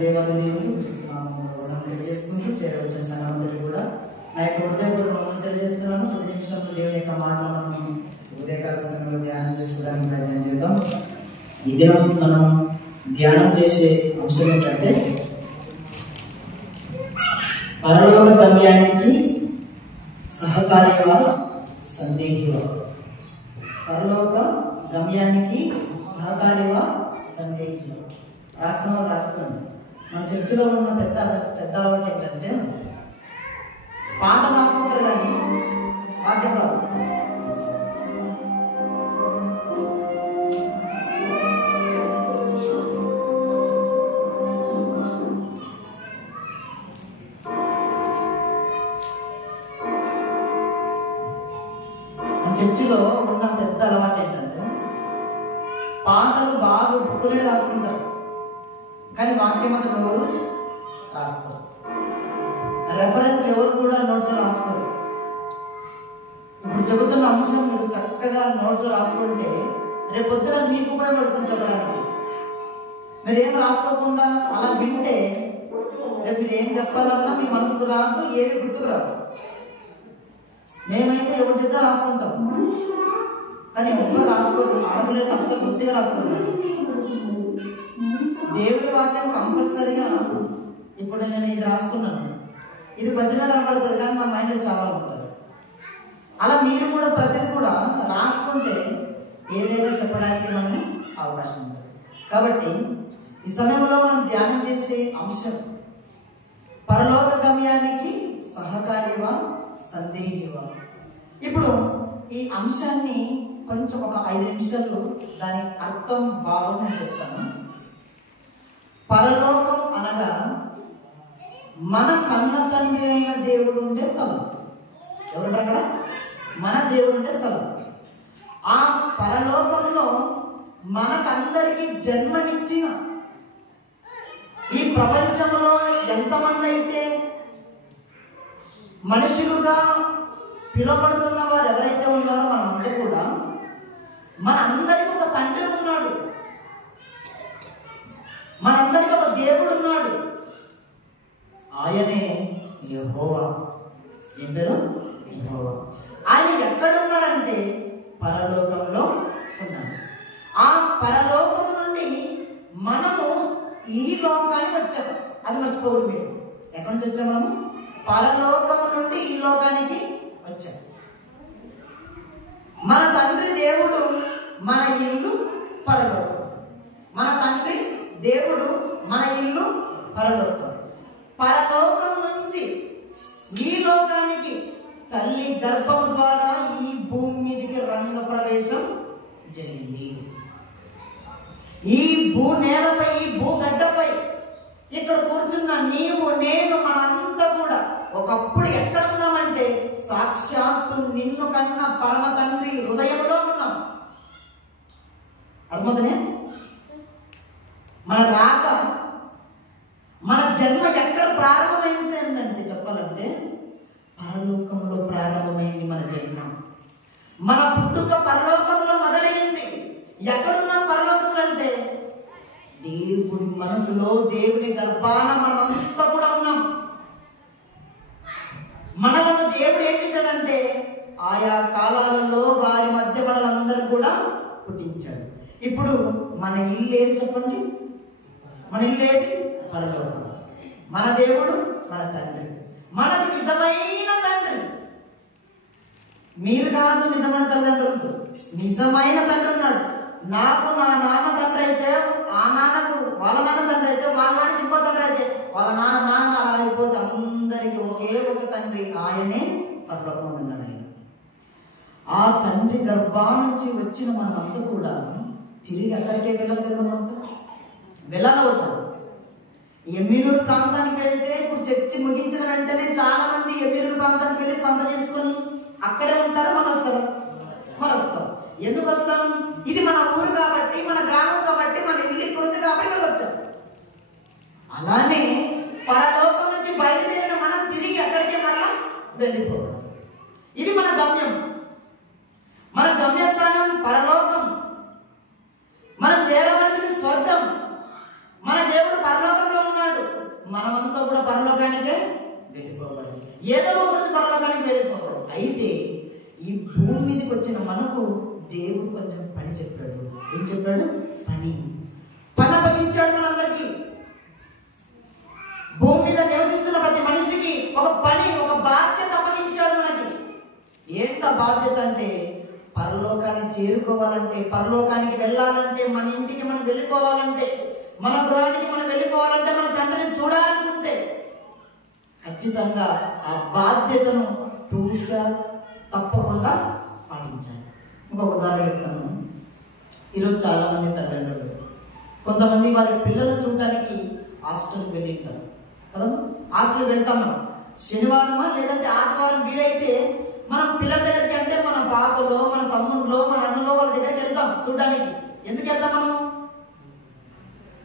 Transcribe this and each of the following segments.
దేవాది దేవుడు తెలియజేసుకుంటూ చేరవచ్చిన సంగతులు కూడా నా యొక్క హృదయపూర్వకం తెలియజేస్తున్నాను. కొద్ది నిమిషంలో దేవుని యొక్క మాటలు మనం ఉదయకాల సమయంలో ధ్యానం చేసుకోవడానికి ప్రయత్నం చేద్దాం. ఈ దినం మనం ధ్యానం చేసే అంశం ఏంటంటే పరలోక గమ్యానికి సహకారిగా సందేహివా. పరలోక గమ్యానికి సహకారిగా సందేహివా. రాసుకోండి. మన చర్చిలో ఉన్న పెద్ద అలవాటు ఏంటంటే పాఠం రాసుకుంటారు కానీ వాక్యం రాసుకుంటారు. మన చర్చిలో ఉన్న పెద్ద అలవాటు ఏంటంటే పాటలు బాగా బుక్కులే రాసుకుంటారు కానీ వాక్యం మాత్రం ఎవరు రాసుకోరు. రెఫరెన్స్ ఎవరు కూడా నోట్స్ రాసుకోరు. ఇప్పుడు చెబుతున్న అంశం మీరు చక్కగా నోట్స్ రాసుకుంటే రేపు పొద్దున మీకు ఉపయోగపడుతుంది చెప్పడానికి. మీరు ఏం రాసుకోకుండా అలా వింటే రేపు మీరు ఏం చెప్పాలన్నా మీ మనసుకు రాదు, ఏమి గుర్తుకు రాదు. మేమైతే ఎవరు చెప్పినా రాసుకుంటాం కానీ ఎవరు రాసుకోదు. ఆడపిల్లకి అసలు గుర్తుగా రాసుకుంటారు. దేవుడి వాక్యం కంపల్సరీగా ఇప్పుడు నేను ఇది రాసుకున్నాను, ఇది కొంచెమే కనపడుతుంది కానీ నా మైండ్లో చాలా ఉంటుంది. అలా మీరు కూడా ప్రతిదీ కూడా రాసుకుంటే ఏదైనా చెప్పడానికి మనకు అవకాశం ఉంటుంది. కాబట్టి ఈ సమయంలో మనం ధ్యానం చేసే అంశం పరలోక గమ్యానికి సహకారివా సందేహివా. ఇప్పుడు ఈ అంశాన్ని కొంచెం ఒక 5 నిమిషాలు దాని అర్థం భావం నేను చెప్తాను. పరలోకం అనగా మన కన్న తండ్రి అయిన దేవుడు ఉండే స్థలం. ఎవరు అక్కడ? మన దేవుడు ఉండే స్థలం. ఆ పరలోకంలో మనకందరికీ జన్మనిచ్చిన ఈ ప్రపంచంలో ఎంతమంది అయితే మనుషులుగా పిలువబడుతున్న వారు ఎవరైతే ఉన్నారో మనందరూ కూడా మనందరికీ ఒక తండ్రి ఉన్నాడు, మనందరికీ ఒక దేవుడు ఉన్నాడు. ఆయనే యెహోవా. ఏం పేరు? యెహోవా. ఆయన ఎక్కడున్నాడంటే పరలోకంలో ఉన్నాడు. ఆ పరలోకం నుండి మనము ఈ లోకానికి వచ్చాము. అది మర్చిపోకూడదు. మీరు ఎక్కడి నుంచి వచ్చాము? మనము పరలోకం నుండి ఈ లోకానికి వచ్చాము. మన తండ్రి దేవుడు, మన ఇల్లు పరలోకం. మన తండ్రి దేవుడు, మన ఇల్లు పరలోకం. పరలోకం నుంచి ఈ లోకానికి తల్లి గర్భం ద్వారా ఈ భూమి మీదకి రంగ ప్రవేశం జరిగింది. ఈ నేలపై, ఈ భూగడ్డపై ఇక్కడ కూర్చున్న నీవు, నేను, మనంతా కూడా ఒకప్పుడు ఎక్కడ ఉన్నామంటే సాక్షాత్తు నిన్ను కన్న పరమ తండ్రి హృదయంలో ఉన్నాం. అర్థమవుతానే? మన రాక, మన జన్మ ఎక్కడ ప్రారంభమైంది అంటే చెప్పాలంటే పరలోకంలో ప్రారంభమైంది మన జన్మ. మన పుట్టుక పరలోకంలో మొదలైంది. ఎక్కడున్నాం పరలోకంలో అంటే దేవుడి మనసులో, దేవుని గర్భాన మనమంతా కూడా ఉన్నాం. మనలను దేవుడు ఏం చేశాడంటే ఆయా కాలాలలో వారి మధ్య మనలందరూ కూడా పుట్టించాడు. ఇప్పుడు మన ఇల్లు ఏది చెప్పండి? మన ఇల్లు ఏది? పరలోకం. మన దేవుడు మన తండ్రి, మనకు నిజమైన తండ్రి. మీరు కాదు నిజమైన తల్లిదండ్రులు, నిజమైన తండ్రి ఉన్నాడు. నాకు నా నాన్న తండ్రి అయితే ఆ నాన్నకు వాళ్ళ నాన్న తండ్రి అయితే వాళ్ళ నాన్నకి ఇంకో తండ్రి అయితే వాళ్ళ నాన్న అలా అయిపోతే అందరికీ ఒకే ఒక తండ్రి, ఆయనే పరలోకం ఉన్నాడు. ఆ తండ్రి గర్భా నుంచి వచ్చిన మనమంతా కూడా తిరిగి అక్కడికే వెళ్ళాలి కదా. మనమంతా వెళ్ళాలవుతాం. ఎమ్మినూరు ప్రాంతానికి వెళితే ఇప్పుడు చర్చి ముగించిన వెంటనే చాలా మంది ఎమ్మినూరు ప్రాంతానికి వెళ్ళి సంత చేసుకొని అక్కడే ఉంటారు. మనం వస్తాం. ఎందుకు వస్తాం? ఇది మన ఊరు కాబట్టి, మన గ్రామం కాబట్టి, మన ఇల్లు ఇక్కడ ఉంది కాబట్టి మనం వచ్చాం. అలానే పరలోకం నుంచి బయలుదేరిన మనం తిరిగి అక్కడికే మరలా వెళ్ళిపోతాం. ఇది మన గమ్యం. మన గమ్యస్థానం పరలోకం. మనం చేరవలసిన స్వర్గం. మన దేవుడు పరలోకంలో వెళ్ళిపోవాలి. ఏదో ఒక రోజు పరలోకానికి వెళ్ళిపోవాలి. అయితే ఈ భూమి మీదకి వచ్చిన మనకు దేవుడు కొంచెం పని చెప్పాడు. ఏం చెప్పాడు? పని అప్పగించాడు మనందరికీ. భూమి మీద నివసిస్తున్న ప్రతి మనిషికి ఒక పని, ఒక బాధ్యత అప్పగించాడు మనకి. ఏంట బాధ్యత అంటే, పరలోకానికి చేరుకోవాలంటే, పరలోకానికి వెళ్ళాలంటే, మన ఇంటికి మనం వెళ్ళిపోవాలంటే, మన గృహానికి మనం వెళ్ళిపోవాలంటే, మన తండ్రిని చూడాలనుకుంటే ఖచ్చితంగా ఆ బాధ్యతను తప్పకుండా పాటించాలి. ఇంకొక ఉదాహరణ చెప్తాను. ఈరోజు చాలా మంది తల్లిదండ్రులు కొంతమంది వారి పిల్లలను చూడడానికి హాస్టల్కి వెళ్ళింటారు కదా. హాస్టల్కి వెళ్తాం మనం శనివారమా లేదంటే ఆదివారం వీలైతే మనం పిల్లల దగ్గరికి, అంటే మన పాపలో, మన తమ్ముళ్ళలో, మన అన్నలో వాళ్ళ దగ్గరికి వెళ్తాం చూడడానికి. ఎందుకు వెళ్తాం మనము?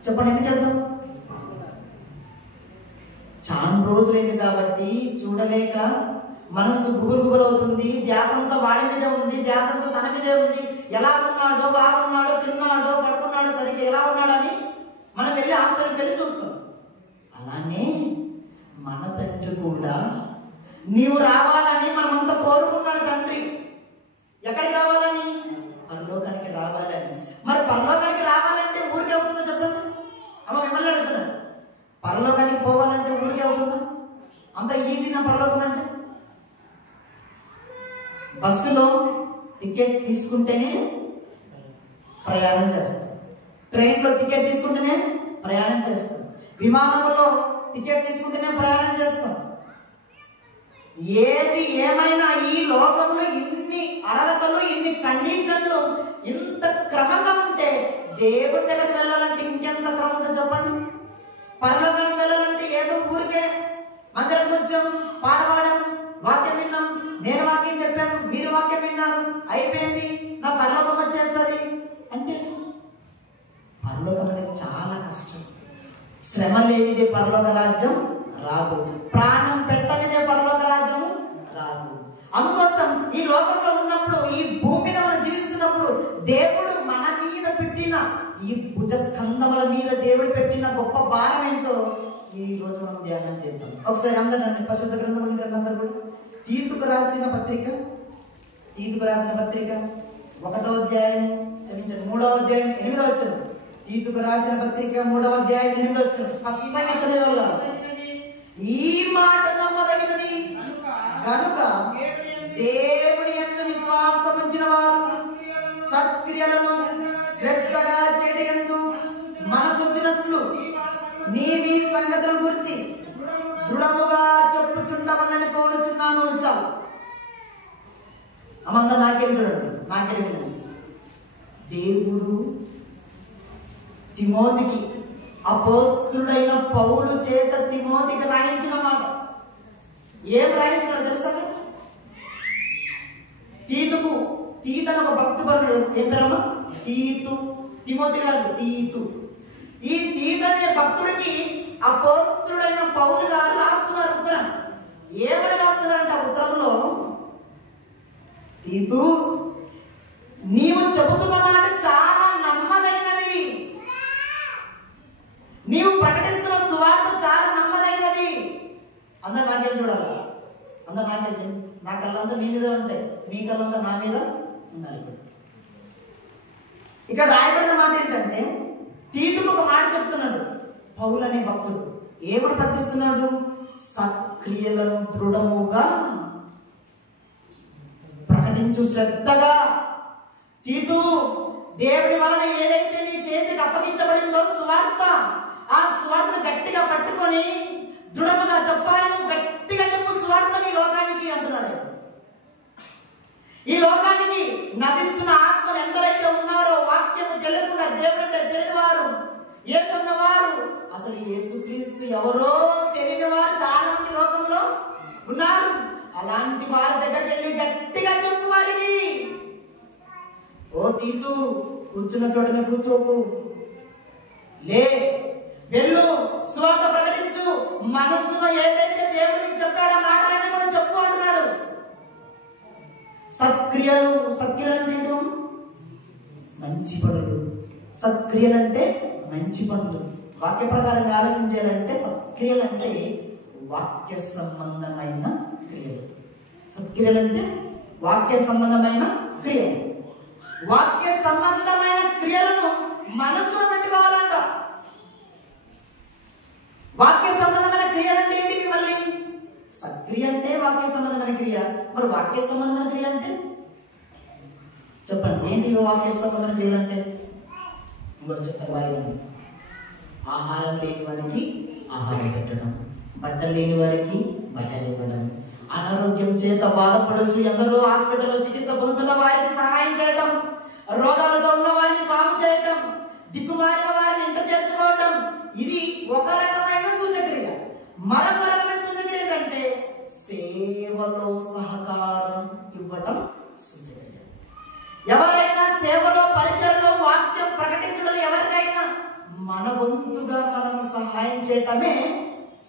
చెప్పండి, ఎందుకు వెళ్తాం? చాలా రోజులైంది కాబట్టి చూడలేక మనస్సు గుబురుగుబులవుతుంది. ధ్యాసంతో వాడి మీద ఉంది, ధ్యాసంతో తన మీదే ఉంది. ఎలా ఉన్నాడో, బాగున్నాడో, తిన్నాడో, పడుకున్నాడో, సరిగ్గా ఎలా ఉన్నాడని మనం వెళ్ళి హాస్టల్కి వెళ్ళి చూస్తాం. అలానే మన తండ్రి కూడా నీవు రావాలని మనమంతా కోరుకున్నాడు తండ్రి. ఎక్కడికి రావాలని? పరలోకానికి రావాలని. మరి పరలోకానికి రావాలంటే ఊరికే అవుతుందో చెప్పండి? అమ్మ మిమ్మల్ని అడుగుతున్నాను, పరలోకానికి పోవాలంటే ఊరికే అవుతుందా? అంత ఈజీగా పరలోకం అంటే? బస్సులో టికెట్ తీసుకుంటేనే ప్రయాణం చేస్తాం, ట్రైన్లో టికెట్ తీసుకుంటేనే ప్రయాణం చేస్తాం, విమానంలో టికెట్ తీసుకుంటేనే ప్రయాణం చేస్తాం. ఏది ఏమైనా ఈ లోకంలో ఇన్ని అర్హతలు, ఇన్ని కండిషన్లు, ఇంత క్రమంగా ఉంటే దేవుడి దగ్గరికి వెళ్ళాలంటే ఇంకెంత క్రమం ఉంటుంది చెప్పండి? పరలోకానికి వెళ్ళాలంటే ఏదో ఊరికే మందిరం వచ్చాం, పాట పాడాం, వాక్యం విన్నాం, నేను వాక్యం చెప్పాను, మీరు వాక్యం విన్నారు, అయిపోయింది, నా పరలోకం వచ్చేస్తుంది అంటే పరలోకం అనేది చాలా కష్టం. శ్రమ లేనిదే పరలోక రాజ్యం రాదు, ప్రాణం పెట్టనిదే పరలోక రాజ్యం రాదు. అందుకోసం ఈ లోకంలో ఉన్నప్పుడు, ఈ భూమి మీద మనం జీవిస్తున్నప్పుడు దేవుడు మన మీద పెట్టిన, ఈ భుజస్కంధముల మీద దేవుడు పెట్టిన గొప్ప భారం ఏంటో ఈ రోజు మనం ధ్యానం చేద్దాం. ఒకసారి అందరూ పరిశుద్ధ గ్రంథం కూడా తీతుకు రాసిన పత్రిక 1వ అధ్యాయం, క్షమించండి 3వ అధ్యాయం 8వ వచనం. తీతుకు రాసిన పత్రిక 3వ అధ్యాయం 8వ వచనం స్పష్టంగా చదివేవాళ్ళు. ఈ మాట నమ్మదగినది కనుక దేవుడి యందు విశ్వాసం ఉంచిన వారు సత్క్రియలను శ్రద్ధగా చేయడందు మనసుంచినట్లు నీవి సంగతుల గురించి దృఢముగా చెప్పుచుండమని కోరుచున్నాను. చాలు అమంతా నాకెళ్ళి చూడండి, నాకెళ్ళి. దేవుడు తిమోతికి, అపోస్తుడైన పౌలు చేత తిమోతికి రాయించిన మాట. ఏం రాయిస్తున్నాడు తెలుసా? తీతుకు, తీతను ఒక భక్తిపరుడు, ఏం పేరమ్మా? తీతు. తిమోతి గారు తీతు. ఈ తీతు అనే భక్తుడికి అపోస్తుడైన పౌలు గారు రాస్తున్నారు ఉత్తరం. ఏమని రాస్తున్నారంటే ఆ ఉత్తరంలో, తీతు నీవు చెబుతున్న మాట చాలా నమ్మదగినది, నీవు ప్రకటిస్తున్న సువార్త చాలా నమ్మదగినది. అందరు నాకేం చూడాలి? అందరు నాకేం? నా కళ్ళంతా మీ మీద ఉంటాయి, మీ కళ్ళంతా నా మీద ఉండాలి. ఇక్కడ రాయబడిన మాట ఏంటంటే, తీతుకు ఒక మాట చెప్తున్నాడు పౌలు అనే భక్తుడు. ఏమని ప్రకటిస్తున్నాడు? సత్క్రియలను దృఢముగా ప్రకటించు, శ్రద్ధగా. తీతు, దేవుడి వలన ఏదైతే నీ చేతికి అప్పగించబడిందో సువార్త, ఆ సువార్తను గట్టిగా పట్టుకొని దృఢముగా చెప్పాలి. నువ్వు గట్టిగా చెప్పు సువార్తని లోకానికి అంటున్నాడు. ఈ లోకానికి నశిస్తున్న ఆత్మలు ఎందరైతే ఉన్నారో, వాక్యము తెలియకుండా దేవుడంటే తెలియని వారు, యేసన్న వారు, అసలు యేసుక్రీస్తు ఎవరో తెలియని వారు చాలా మంది లోకంలో ఉన్నారు. అలాంటి వారి దగ్గరికి వెళ్ళి గట్టిగా చెప్పు వారికి, ఓ తీతు కూర్చున్న చోటనే కూర్చోకు, లే వెళ్ళు, సువార్త ప్రకటించు, మనస్సులో ఏదైతే దేవుడికి చెప్పాడో ఆ మాటలన్నీ కూడా చెప్పు అంటున్నాడు. సత్క్రియలు, సత్క్రియలు అంటే మంచి పనులు. సత్క్రియలంటే మంచి పనులు. వాక్య ప్రకారంగా ఆలోచించాలంటే సత్క్రియలు అంటే వాక్య సంబంధమైన క్రియలు. సత్క్రియలు అంటే వాక్య సంబంధమైన క్రియలు. వాక్య సంబంధమైన క్రియలను మనసులో పెట్టుకోవాలంట. వాక్య సంబంధమైన క్రియలు అంటే ఏంటి? మళ్ళీ సత్క్రియ అంటే వాక్య సంబంధమైన క్రియ. మరి వాక్య సంబంధమైన క్రియ అంటే చెప్పండి, ఏంటి వాక్య సంబంధమైన క్రియలు అంటే? ఇంకొక చెప్తాను. ఆహారం లేని వారికి ఆహారం పెట్టడం, బట్టలు లేని వారికి బట్టలు ఇవ్వడం, అనారోగ్యం చేత బాధపడవచ్చు ఎందరో హాస్పిటల్లో చికిత్స పొందుతున్న వారికి సహాయం చేయడం, రోగాలతో ఉన్న వారిని బాగు చేయడం, దిక్కుమారిన వారిని ఇంట చేర్చుకోవడం, ఇది ఒక రకమైన సూచక్రియ. మరొక రకమైన సూచక్రియ ఏంటంటే సేవలో సహకారం ఇవ్వటం సూచక్రియ. ఎవరైనా సేవలో, పరిచయంలో, వాక్యం ప్రకటించడం ఎవరికైనా మన వంతుగా మనం సహాయం చేయటమే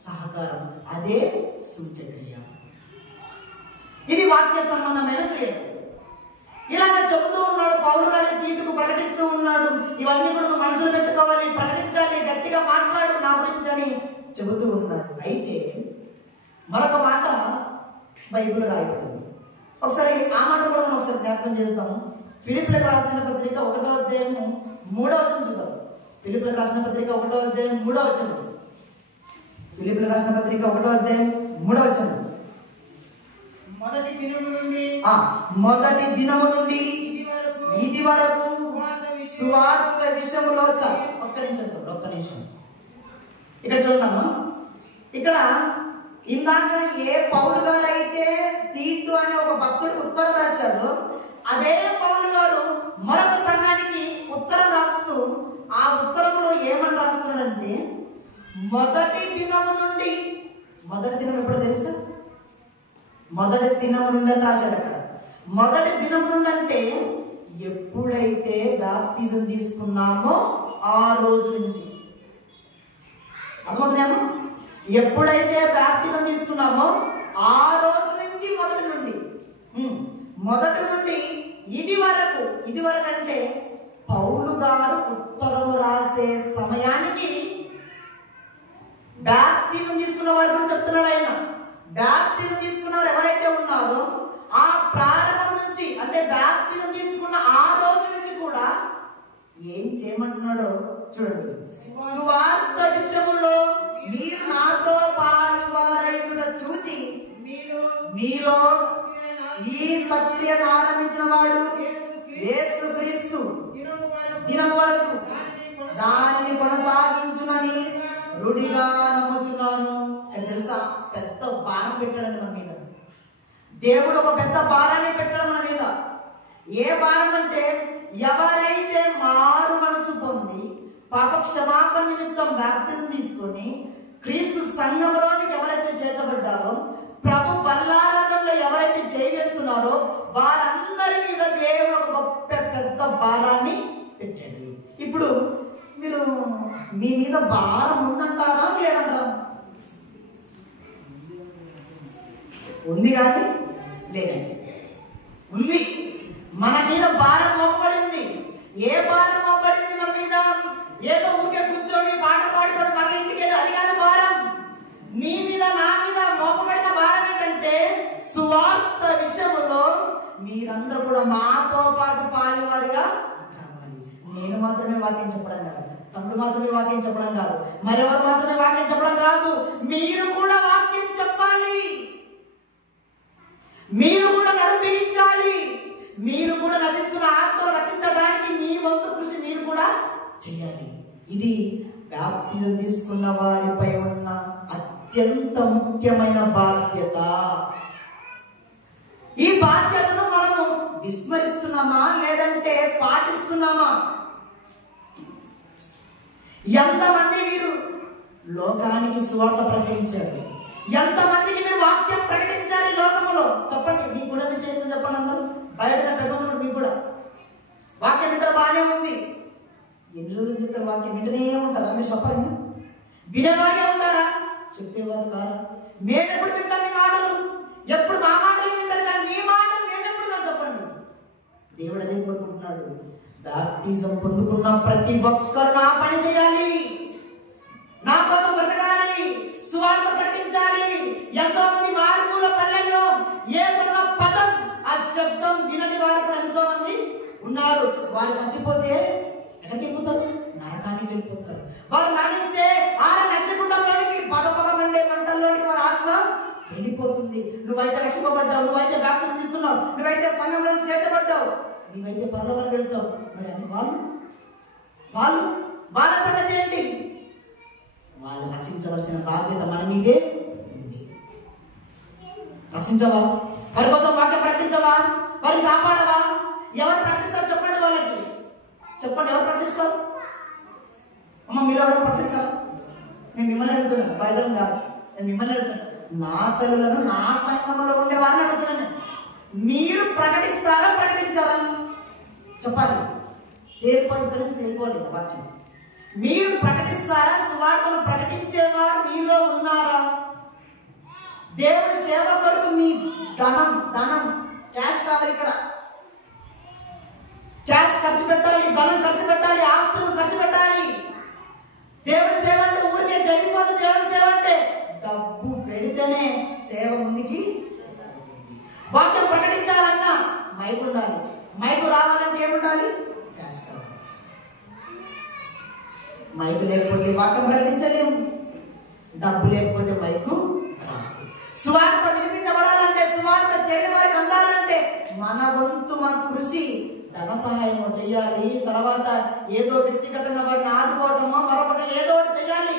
సహకారం, అదే సూచక్రియ. ఇది వాక్య సంబంధమైన క్రియ. ఇలాగ చెప్తూ ఉన్నాడు పౌలు గారి తీతుకు, ప్రకటిస్తూ ఉన్నాడు. ఇవన్నీ కూడా నువ్వు మనసులో పెట్టుకోవాలి, ప్రకటించాలి, గట్టిగా మాట్లాడు నా గురించి అని చెబుతూ ఉన్నాడు. అయితే మరొక మాట బైబిల్ రాయబడింది. ఒకసారి ఆ మాట కూడా మనం ఒకసారి జ్ఞాపకం చేస్తాము. ఫిలిప్పీలకు రాసిన పత్రిక 1వ అధ్యాయము 3వ వచనం చూద్దాం. ఫిలిప్పీలకు రాసిన పత్రిక 1వ అధ్యాయం 3వ వచనం. ఫిలిప్పీలకు రాసిన పత్రిక 1వ అధ్యాయం 3వ వచనం. మొదటి దినము నుండి ఇది వరకు సువార్త విషయములో ఒక్క నిమిషం ఇక్కడ చూడమ్మా. ఇక్కడ ఇందాక ఏ పౌలు గారు అయితే తీతు అనే ఒక భక్తుడికి ఉత్తరం రాశాడో, అదే పౌలు గారు మరొక సంఘానికి ఉత్తరం రాస్తూ ఆ ఉత్తరంలో ఏమని రాస్తున్నాడంటే, మొదటి దినము నుండి, మొదటి దినం ఎప్పుడో తెలుసా? మొదటి దినం నుండి అని రాశాడు అక్కడ. మొదటి దినం నుండి అంటే ఎప్పుడైతే బాప్తిజం తీసుకున్నామో ఆ రోజు నుంచి. అర్థమవుతున్నామో? ఎప్పుడైతే బాప్తిజం తీసుకున్నామో ఆ రోజు నుంచి, మొదటి నుండి ఇది వరకు అంటే పౌలు గారు ఉత్తరం రాసే సమయానికి బాప్తిజం తీసుకున్న వారి గురించి చెప్తున్నాడు ఆయన. బాప్తిజం తీసుకున్నారు ఎవరైతే ఉన్నారో ఆ ప్రారంభం నుంచి, అంటే బాప్తిజం తీసుకున్న ఆ రోజు నుంచి కూడా ఏం చేయమంటున్నాడో చూడండి. సువార్త విషయములో మీరు నాతో పాలువారైన చూచి మీలో ఈ సత్యాన్ని ఆరంభించిన వాడు యేసుక్రీస్తు దినం వరకు దానిని కొనసాగించునని రుడిగా నమ్ముచున్నాను. తెలుసా, పెద్ద భారం పెట్టాడు మన మీద. దేవుడు ఒక పెద్ద భారాన్ని పెట్టాడు మన మీద. ఏ భారం అంటే, ఎవరైతే మారు మనసు పొంది పాప క్షమాపణ నిమిత్తం బాప్తిజం తీసుకొని క్రీస్తు సంఘంలోనికి ఎవరైతే చేర్చబడ్డారో, ప్రభు బల్లారథంలో ఎవరైతే చేస్తున్నారో వారందరి మీద దేవుడు ఒక గొప్ప పెద్ద భారాన్ని పెట్టాడు. ఇప్పుడు మీరు మీ మీద భారం ఉందంటారా లేదంటారా? ఉంది కానీ లేదండి, ఉంది. మన మీద భారం మోపబడింది. ఏ భారం మోపబడింది మన మీద? ఏదో ఊరికే కూర్చొని పాట పాడుకొని మన ఇంటికి వెళ్ళి, అది కాదు భారం. నీ మీద, నా మీద మోపబడిన భారం ఏంటంటే, సువార్త విషయంలో మీరందరూ కూడా మాతో పాటు పాలువారిగా కావాలి. నేను మాత్రమే వాక్యం చెప్పడం కాదు, తమ్ముడు మాత్రమే వాక్యం చెప్పడం కాదు, మరెవరు మాత్రమే వాక్యం చెప్పడం కాదు, మీరు కూడా వాక్యం చెప్పాలి. మీరు కూడా నడిపించాలి. మీరు కూడా నశిస్తున్న ఆత్మను రక్షించడానికి మీ వంతు కృషి మీరు కూడా చేయాలి. ఇది బాప్తిజం తీసుకున్న వారిపై ఉన్న అత్యంత ముఖ్యమైన బాధ్యత. ఈ బాధ్యతను మనము విస్మరిస్తున్నామా లేదంటే పాటిస్తున్నామా? ఎంతమంది మీరు లోకానికి సువార్త ప్రకటించారు? ఎంతమందికి మీరు వాక్యం ప్రకటించాలి లోకంలో? చెప్పండి, మీకు కూడా మీరు చేసుకుని చెప్పండి. అందరూ బయట పెద్ద మీకు కూడా వాక్యం వింటారు, బాగానే ఉంది. ఎన్ని రోజులు చెప్తారు? వాక్యం వింటనే ఉంటారా? మీరు చెప్పండి, వినేవారే ఉంటారా? చెప్పేవారు కారా? మేము ఎప్పుడు వింటాం మీ మాటలు? ఎప్పుడు మా మాటలు వింటారు కానీ మీ మాటలు మేము ఎప్పుడు చెప్పండి. దేవుడు అదే కోరుకుంటున్నాడు. బాప్టిజం పొందుకున్న ప్రతి ఒక్కరు నా పని చేయాలి, నా కోసం బ్రతకాలి, సువార్త ప్రకటించాలి, వాళ్ళు చచ్చిపోతే ఎక్కడికి వెళ్ళిపోతారు? నరకానికి వెళ్ళిపోతారు. వారు మరణిస్తే ఆరని అగ్నిగుండంలోనికి పగ మండే మంటల్లోనికి వారి ఆత్మ వెళ్ళిపోతుంది. నువ్వైతే రక్షింపబడ్డావు, నువ్వైతే బాప్తిసం తీసుకున్నావు, నువ్వైతే సంఘంలోకి చేర్చబడ్డావు, నువ్వైతే పరలోకానికి వెళ్తావు. మరి అని వాళ్ళ సంగతి ఏంటి? వాళ్ళు రక్షించవలసిన బాధ్యత మన మీదే ఉంది. రక్షించవా? వారి కోసం వాక్యం ప్రకటించవా? వారిని కాపాడవా? ఎవరు ప్రకటిస్తారు చెప్పండి? వాళ్ళకి చెప్పండి, ఎవరు ప్రకటిస్తారు? అమ్మ మీరు ఎవరు ప్రకటిస్తారు? నేను మిమ్మల్ని అడుగుతున్నాను, బయట కాదు. నేను మిమ్మల్ని అడుగుతాను, నా తల్లులను నా సంఘంలో ఉండే వారిని అడుగుతున్నాను. మీరు ప్రకటిస్తారా ప్రకటించారా చెప్పాలి. తేలిపోండి వాక్యం. మీరు ప్రకటిస్తారా? సువార్తను ప్రకటించేవారు మీలో ఉన్నారా? దేవుడి సేవ కొరకు మీ ధనం క్యాష్ కావాలి. ఇక్కడ క్యాష్ ఖర్చు పెట్టాలి, ధనం ఖర్చు పెట్టాలి, ఆస్తులు ఖర్చు పెట్టాలి. దేవుడి సేవ అంటే ఊరికే జరిగిపోదు. దేవుడి సేవ అంటే డబ్బు పెడితేనే సేవ ముందుకి. వాక్యం ప్రకటించాలన్నా మైకు ఉండాలి. మైకు రావాలంటే ఏముండాలి? క్యాష్ కావాలి. మైకు లేకపోతే వాక్యం ప్రకటించలేము, డబ్బు లేకపోతే మైకు రాదు. సువార్త వినిపించబడాలంటే, సువార్త చేరిన వారికి అందాలంటే మన వంతు, మన కృషి, ధన సహాయం చేయాలి. తర్వాత ఏదో వ్యక్తిగతంగా వారిని ఆదుకోవటమో మరొకటి ఏదో ఒకటి చేయాలి.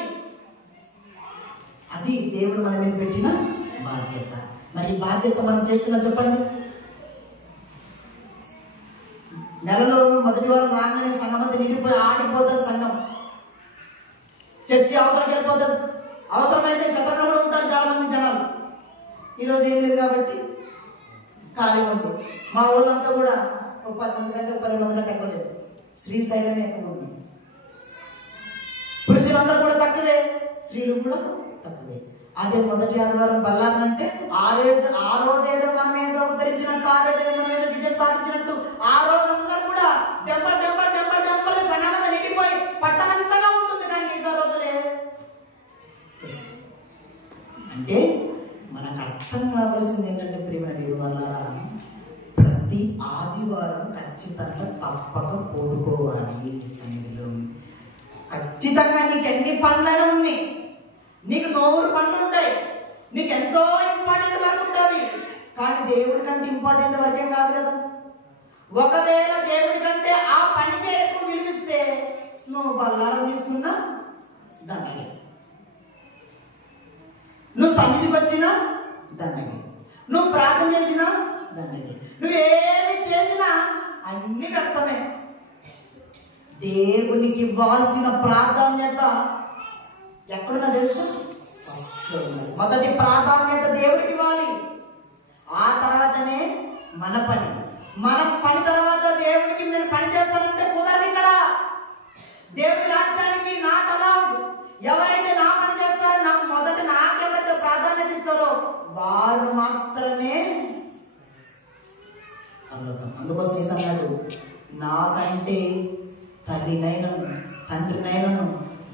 అది దేవుడు మన మీద పెట్టిన బాధ్యత. మరి బాధ్యత మనం చేస్తున్నా చెప్పండి. నెలలో మొదటి వారం రాగానే సంఘం అంతా నిండిపోయి ఆడిపోతుంది. సంఘం చర్చి అవతలకి వెళ్ళిపోతుంది. అవసరమైతే శతకంలో కూడా ఉంటారు చాలా మంది జనాలు. ఈరోజు ఏం లేదు కాబట్టి ఖాళీ ఉంది. మా ఊళ్ళంతా కూడా 10 మంది కంటే 10 మంది కంటే ఎక్కువ లేదు. శ్రీశైలమే ఎక్కువ ఉంది. పురుషులందరూ కూడా తక్కువే, స్త్రీలు కూడా తక్కువే. అదే మొదటి ఆదివారం బల్లాలంటే ఆ రోజు ఏదో మనం ఏదో ఉద్ధరించినట్టు, ఆ రోజు ఏదో మనం ఏదో విజయం సాధించినట్టు, ఆ రోజు అందరూ కూడా దెబ్బలు సంఘమంతా నిండిపోయి పట్టణంతగా ఉంటుంది. కానీ మిగతా రోజులే అంటే మనకు అర్థం కావాల్సింది ఏంటంటే, ప్రియమైన దేవుని వల్ల ప్రతి ఆదివారం ఖచ్చితంగా తప్పక పోడుకోవాలి. సన్నిధిలో ఖచ్చితంగా నీకు ఎన్ని పనులు ఉన్నాయి, నీకు 100 పనులు ఉంటాయి, నీకు ఎంతో ఇంపార్టెంట్ వర్క్ ఉంటుంది. కానీ దేవుడి కంటే ఇంపార్టెంట్ వర్క్ ఏం కాదు కదా. ఒకవేళ దేవుడి కంటే ఆ పనికే ఎక్కువ విలువిస్తే నువ్వు బల్లారం తీసుకున్నా దండగే, నువ్వు సన్నిధికి వచ్చినా దండగే, నువ్వు ప్రార్థన చేసినా దండగే, నువ్వేమి చేసినా అన్ని వ్యర్థమే. దేవునికి ఇవ్వాల్సిన ప్రాధాన్యత ఎక్కడున్నా తెలుసు? మొదటి ప్రాధాన్యత దేవుడికి ఇవ్వాలి. ఆ తర్వాతనే మన పని. మన పని తర్వాత దేవుడికి నేను పని చేస్తానంటే కుదరదు. ఇక్కడ దేవుడి రాజ్యానికి నాట్ అలౌడ్. ఎవరైతే నా పని చేస్తారో, నాకు మొదట నాకెవరైతే ప్రాధాన్యత ఇస్తారో వారు మాత్రమే అందుకోసం ఈ సమయాలు నాకంటే తల్లినైనను తండ్రినైనను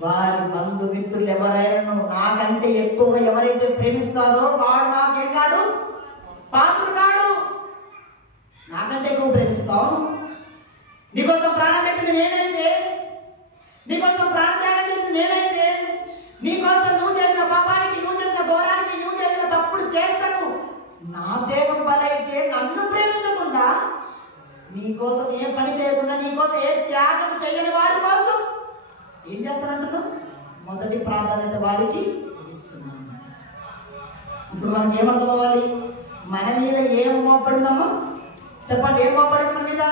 వారి బంధుమిత్రులు ఎవరైనా నాకంటే ఎక్కువగా ఎవరైతే ప్రేమిస్తారో వాడు నాకేం కాడు, పాత్రుడు కాడు. నాకంటే ఎక్కువ ప్రేమిస్తావు. నీకోసం ప్రాణం పెట్టింది నేనైతే, నీకోసం ప్రాణత్యాగం చేసింది నేనైతే, నీకోసం నువ్వు చేసిన పాపానికి, నువ్వు చేసిన ఘోరానికి, నువ్వు చేసిన తప్పుడు చేస్తకు నా దేహం బలైతే నన్ను ప్రేమించకుండా, నీకోసం ఏ పని చేయకుండా, నీకోసం ఏ త్యాగం చేయని వారి కోసం ఏం చేస్తానంటున్నావు? మొదటి ప్రాధాన్యత వాడికి ఇస్తున్నాను. ఇప్పుడు మనకి ఏమర్థం అవ్వాలి? మన మీద ఏం మోపడిందమ్మా చెప్పండి. ఏం మోపడింది మన మీద?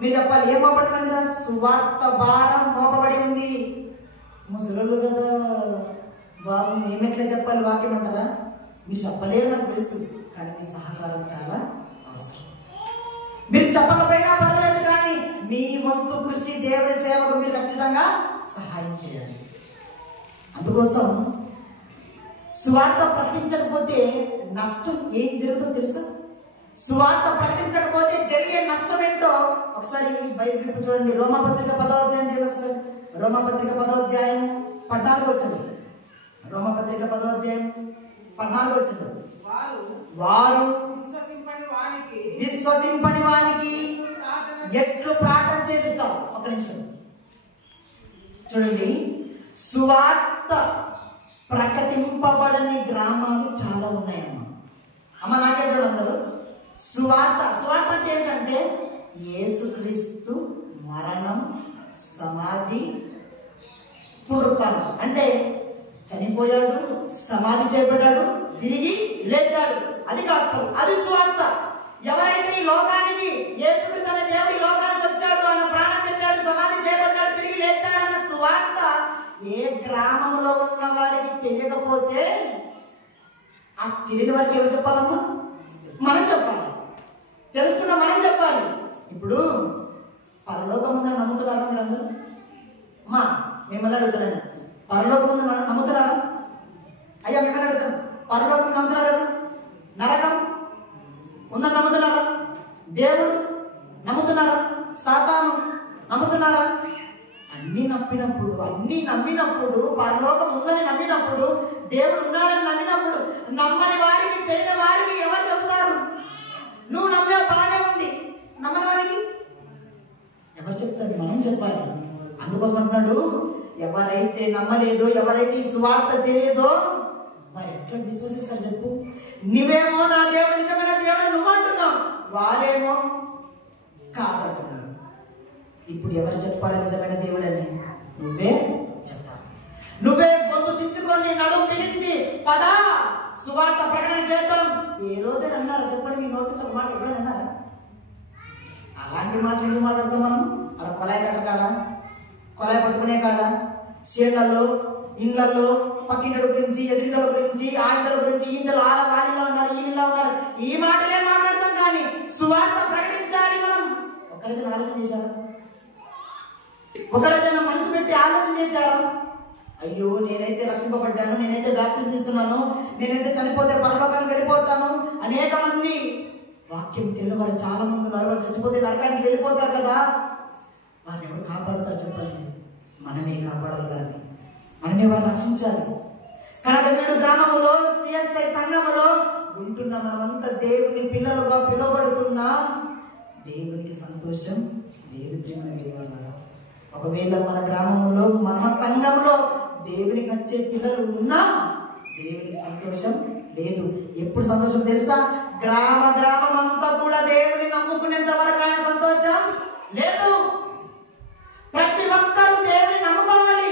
మీరు చెప్పాలి. ఏం మోపడింది మన మీద? సువార్త భారం మోపబడి ఉంది. ముసలు కదా బాబు, మేమెట్లా చెప్పాలి వాక్యం అంటారా? మీరు చెప్పలేరు నాకు తెలుసు, కానీ మీ సహకారం చాలా అవసరం. మీరు చెప్పకపోయినా పర్వాలేదు, కానీ మీ వంతు కృషి దేవుడి సేవకు మీరు ఖచ్చితంగా సహాయం చేయాలి. అందుకోసం సువార్త ప్రకటించకపోతే నష్టం ఏం జరుగుతుందో తెలుసా? సువార్త ప్రకటించకపోతే జరిగే నష్టం ఏంటో ఒకసారి బైబిల్ చూడండి. రోమపత్రిక 10వ అధ్యాయం చేయండి ఒకసారి. రోమపత్రిక 10వ అధ్యాయం 14 వచ్చింది. రోమపత్రిక 10వ అధ్యాయం 14 వచ్చింది. వారు విశ్వసింపని వానికి ఎట్లు ప్రార్థన చేసి చాలు. ఒక నిమిషం చూడండి, సువార్త ప్రకటింపబడని గ్రామాలు చాలా ఉన్నాయమ్మ. అమ్మ నాకే చూడండి, సువార్త అంటే ఏంటంటే యేసుక్రీస్తు మరణం, సమాధి, పునరుత్థానం. అంటే చనిపోయాడు, సమాధి చేయబడ్డాడు, తిరిగి లేచాడు. అది గాస్పెల్, అది సువార్త. ఎవరైతే ఈ లోకానికి యేసుక్రీస్తు అనే దేవుడు ఈ లోకానికి వచ్చాడు, ఆయన ప్రాణం పెట్టాడు, సమాధి చేయబడ్డాడు, తిరిగి లేచాడు అన్న సువార్త ఏ గ్రామంలో ఉన్న వారికి తెలియకపోతే ఆ తెలియని వారికి ఎవరు చెప్పాలమ్మా? మనం చెప్పాలి. తెలుసుకున్న మనం చెప్పాలి. ఇప్పుడు పరలోకం ఉందని నమ్ముతున్నారా మీరు అందరూ? అమ్మా మిమ్మల్ని అడుగుతున్నాను, పరలోకం ఉందని నమ్ముతున్నారా? అయ్యా మిమ్మల్ని అడుగుతాను, పరలోకం నమ్ముతున్నారు కదా? నరకం ఉందని నమ్ముతున్నారా? దేవుడు నమ్ముతున్నారా? సాతాను నమ్ముతున్నారా? అన్ని నమ్మినప్పుడు పరలోకం ఉందని నమ్మినప్పుడు, దేవుడు ఉన్నాడని నమ్మినప్పుడు, నమ్మని వారికి, తెలియని వారికి ఎవరు చెప్తారు? నువ్వు నమ్మే బాగానే ఉంది, నమ్మని వారికి ఎవరు చెప్తారు? మనం చెప్పాలి. అందుకోసం అంటున్నాడు, ఎవరైతే నమ్మలేదో, ఎవరైతే సువార్త తెలియదో మరి ఎట్లా విశ్వసిస్తారు చెప్పు? నువ్వేమో నా దేవుడు నిజమైన దేవుడు నువ్వు అంటున్నావు, వారేమో కాదంటున్నారు. ఇప్పుడు ఎవరు చెప్పాలి నిజమైన దేవుడని? నువ్వే చెప్పాలి. నువ్వే గొంతు చించుకొని నడుము బిగించి పదా సువార్త ప్రకటన చేద్దాం. ఏ రోజు అన్నారా చెప్పండి? మీ నోటి నుంచి ఒక మాట ఎప్పుడైనా అన్నారా? అలాంటి మాటలు ఎందుకు మాట్లాడతాం మనం? అలా కొలాయి కట్టకాడా, కొలాయి పట్టుకునే కాడా, చేళ్లలో, ఇళ్లలో, పక్కింటల గురించి, ఎదురింటల గురించి, ఆ ఇంటల గురించి, ఈ ఇంటలు ఆల వారిలో ఉన్నారు, ఈ ఇళ్ళలో ఉన్నారు, ఈ మాటలే మాట్లాడతాం. కానీ సువార్త ప్రకటించాలి మనం. ఒకరోజు ఆలోచన చేశారా? ఒకరోజు మనసు పెట్టి ఆలోచన చేశారా? అయ్యో నేనైతే రక్షింపబడ్డాను, నేనైతే బాప్టిజం ఇస్తున్నాను, నేనైతే చనిపోతే పరలోకానికి వెళ్ళిపోతాను. అనేక మంది వాక్యం తెలియని వారు చాలా మంది ఉన్నారు. వారు చచ్చిపోతే నరకానికి వెళ్ళిపోతారు కదా. వారిని ఎవరు కాపాడుతారు చెప్పండి? మనమే కాపాడాలి వారిని, మనమే వారిని రక్షించాలి. కనకమేడు గ్రామంలో సిఎస్ఐ సంఘములో ఉంటున్న మనమంతా దేవుని పిల్లలుగా పిలువబడుతున్నా దేవునికి సంతోషం లేదు. ప్రేమ ఒకవేళ మన గ్రామంలో, మన సంఘంలో దేవునికి నచ్చే పిల్లలు ఉన్నా దేవునికి సంతోషం లేదు. ఎప్పుడు సంతోషం తెలుసా? గ్రామం అంతా కూడా దేవుని నమ్ముకునేంత వరకు ఆయన సంతోషం లేదు. ప్రతి ఒక్కరూ దేవుని నమ్ముకోవాలి.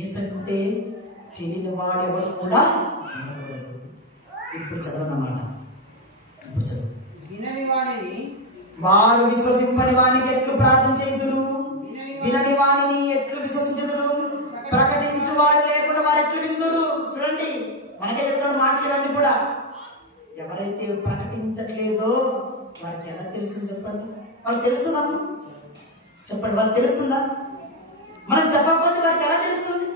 ఏసంటే తెలియని వాడెవరు కూడా ఉండకూడదు. ఇప్పుడు చదవనమాట, ఇప్పుడు చదువు. వినని వాడిని వారు విశ్వసింపని వానికి ఎట్లు ప్రార్థన చేయుదురు? వినని వాణిని ఎట్లు విశ్వసించుదురు? ప్రకటించువాడు లేకుండా వారు ఎట్లు విందురు? చూడండి, మనకే చెప్తున్న మాటలు ఇవన్నీ కూడా. ఎవరైతే ప్రకటించట్లేదో వారికి ఎలా తెలుస్తుంది చెప్పండి? వాళ్ళకి తెలుస్తుందా? చెప్పండి, వాళ్ళకి తెలుస్తుందా? మనం చెప్పకపోతే వారికి ఎలా తెలుస్తుంది?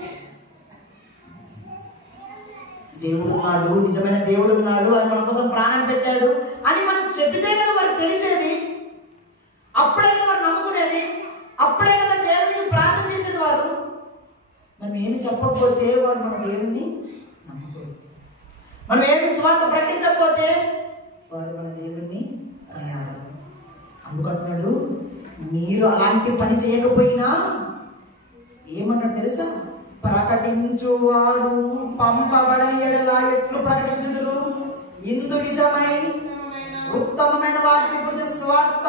దేవుడు ఉన్నాడు, నిజమైన దేవుడు ఉన్నాడు, ఆయన మన కోసం ప్రాణం పెట్టాడు అని మనం చెప్పితే కదా వారికి తెలిసేది. అప్పుడే కదా వారు నమ్ముకునేది, అప్పుడే కదా దేవుడికి ప్రార్థన చేసేది వారు. మనం ఏమి చెప్పకపోతే వారు మన దేవుడిని నమ్ముకోరు. మనం ఏమి స్వార్థ ప్రకటించకపోతే వారు మన దేవుడిని కొనియాడరు. అందుకంటున్నాడు, మీరు అలాంటి పని చేయకపోయినా ఏమన్నాడు తెలుసా? ప్రకటించువారు పంపబడని ఎడల ఎట్లు ప్రకటించుదురు? ఇందు విషయమై ఉత్తమమైన వాటిని గురించి స్వార్థ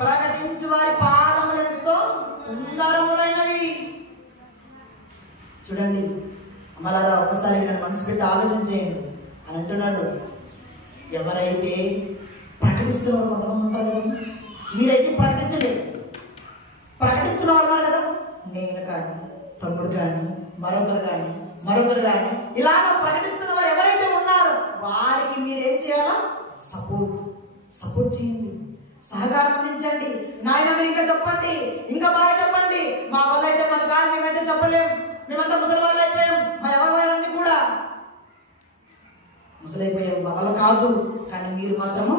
ప్రకటించు వారి పాదములు ఎంతో సుందరములైనవి. చూడండి అమలారా, ఒకసారి నన్ను మనసు పెట్టి ఆలోచన చేయండి అని అంటున్నాడు. ఎవరైతే ప్రకటిస్తున్నారు కొంతమంది ఉంటారు కదా, మీరైతే ప్రకటించలేదు, ప్రకటిస్తున్న వాళ్ళు ఉన్నారు కదా, నేను కానీ, తమ్ముడు కానీ, మరొకరు కానీ ఇలాగ ప్రకటిస్తున్న వారు ఎవరైతే ఉన్నారో వారికి మీరేం చేయాలా? సపోర్ట్ చేయండి, సహకారం అందించండి. నాయన మీరు ఇంకా చెప్పండి, ఇంకా బాగా చెప్పండి, మా వల్ల అయితే మాది కాదు, మేమైతే చెప్పలేము, మేమంతా ముసలి వాళ్ళు అయిపోయాం, మా ఎవరి కూడా ముసలైపోయాం, మా వల్ల కాదు. కానీ మీరు మాత్రము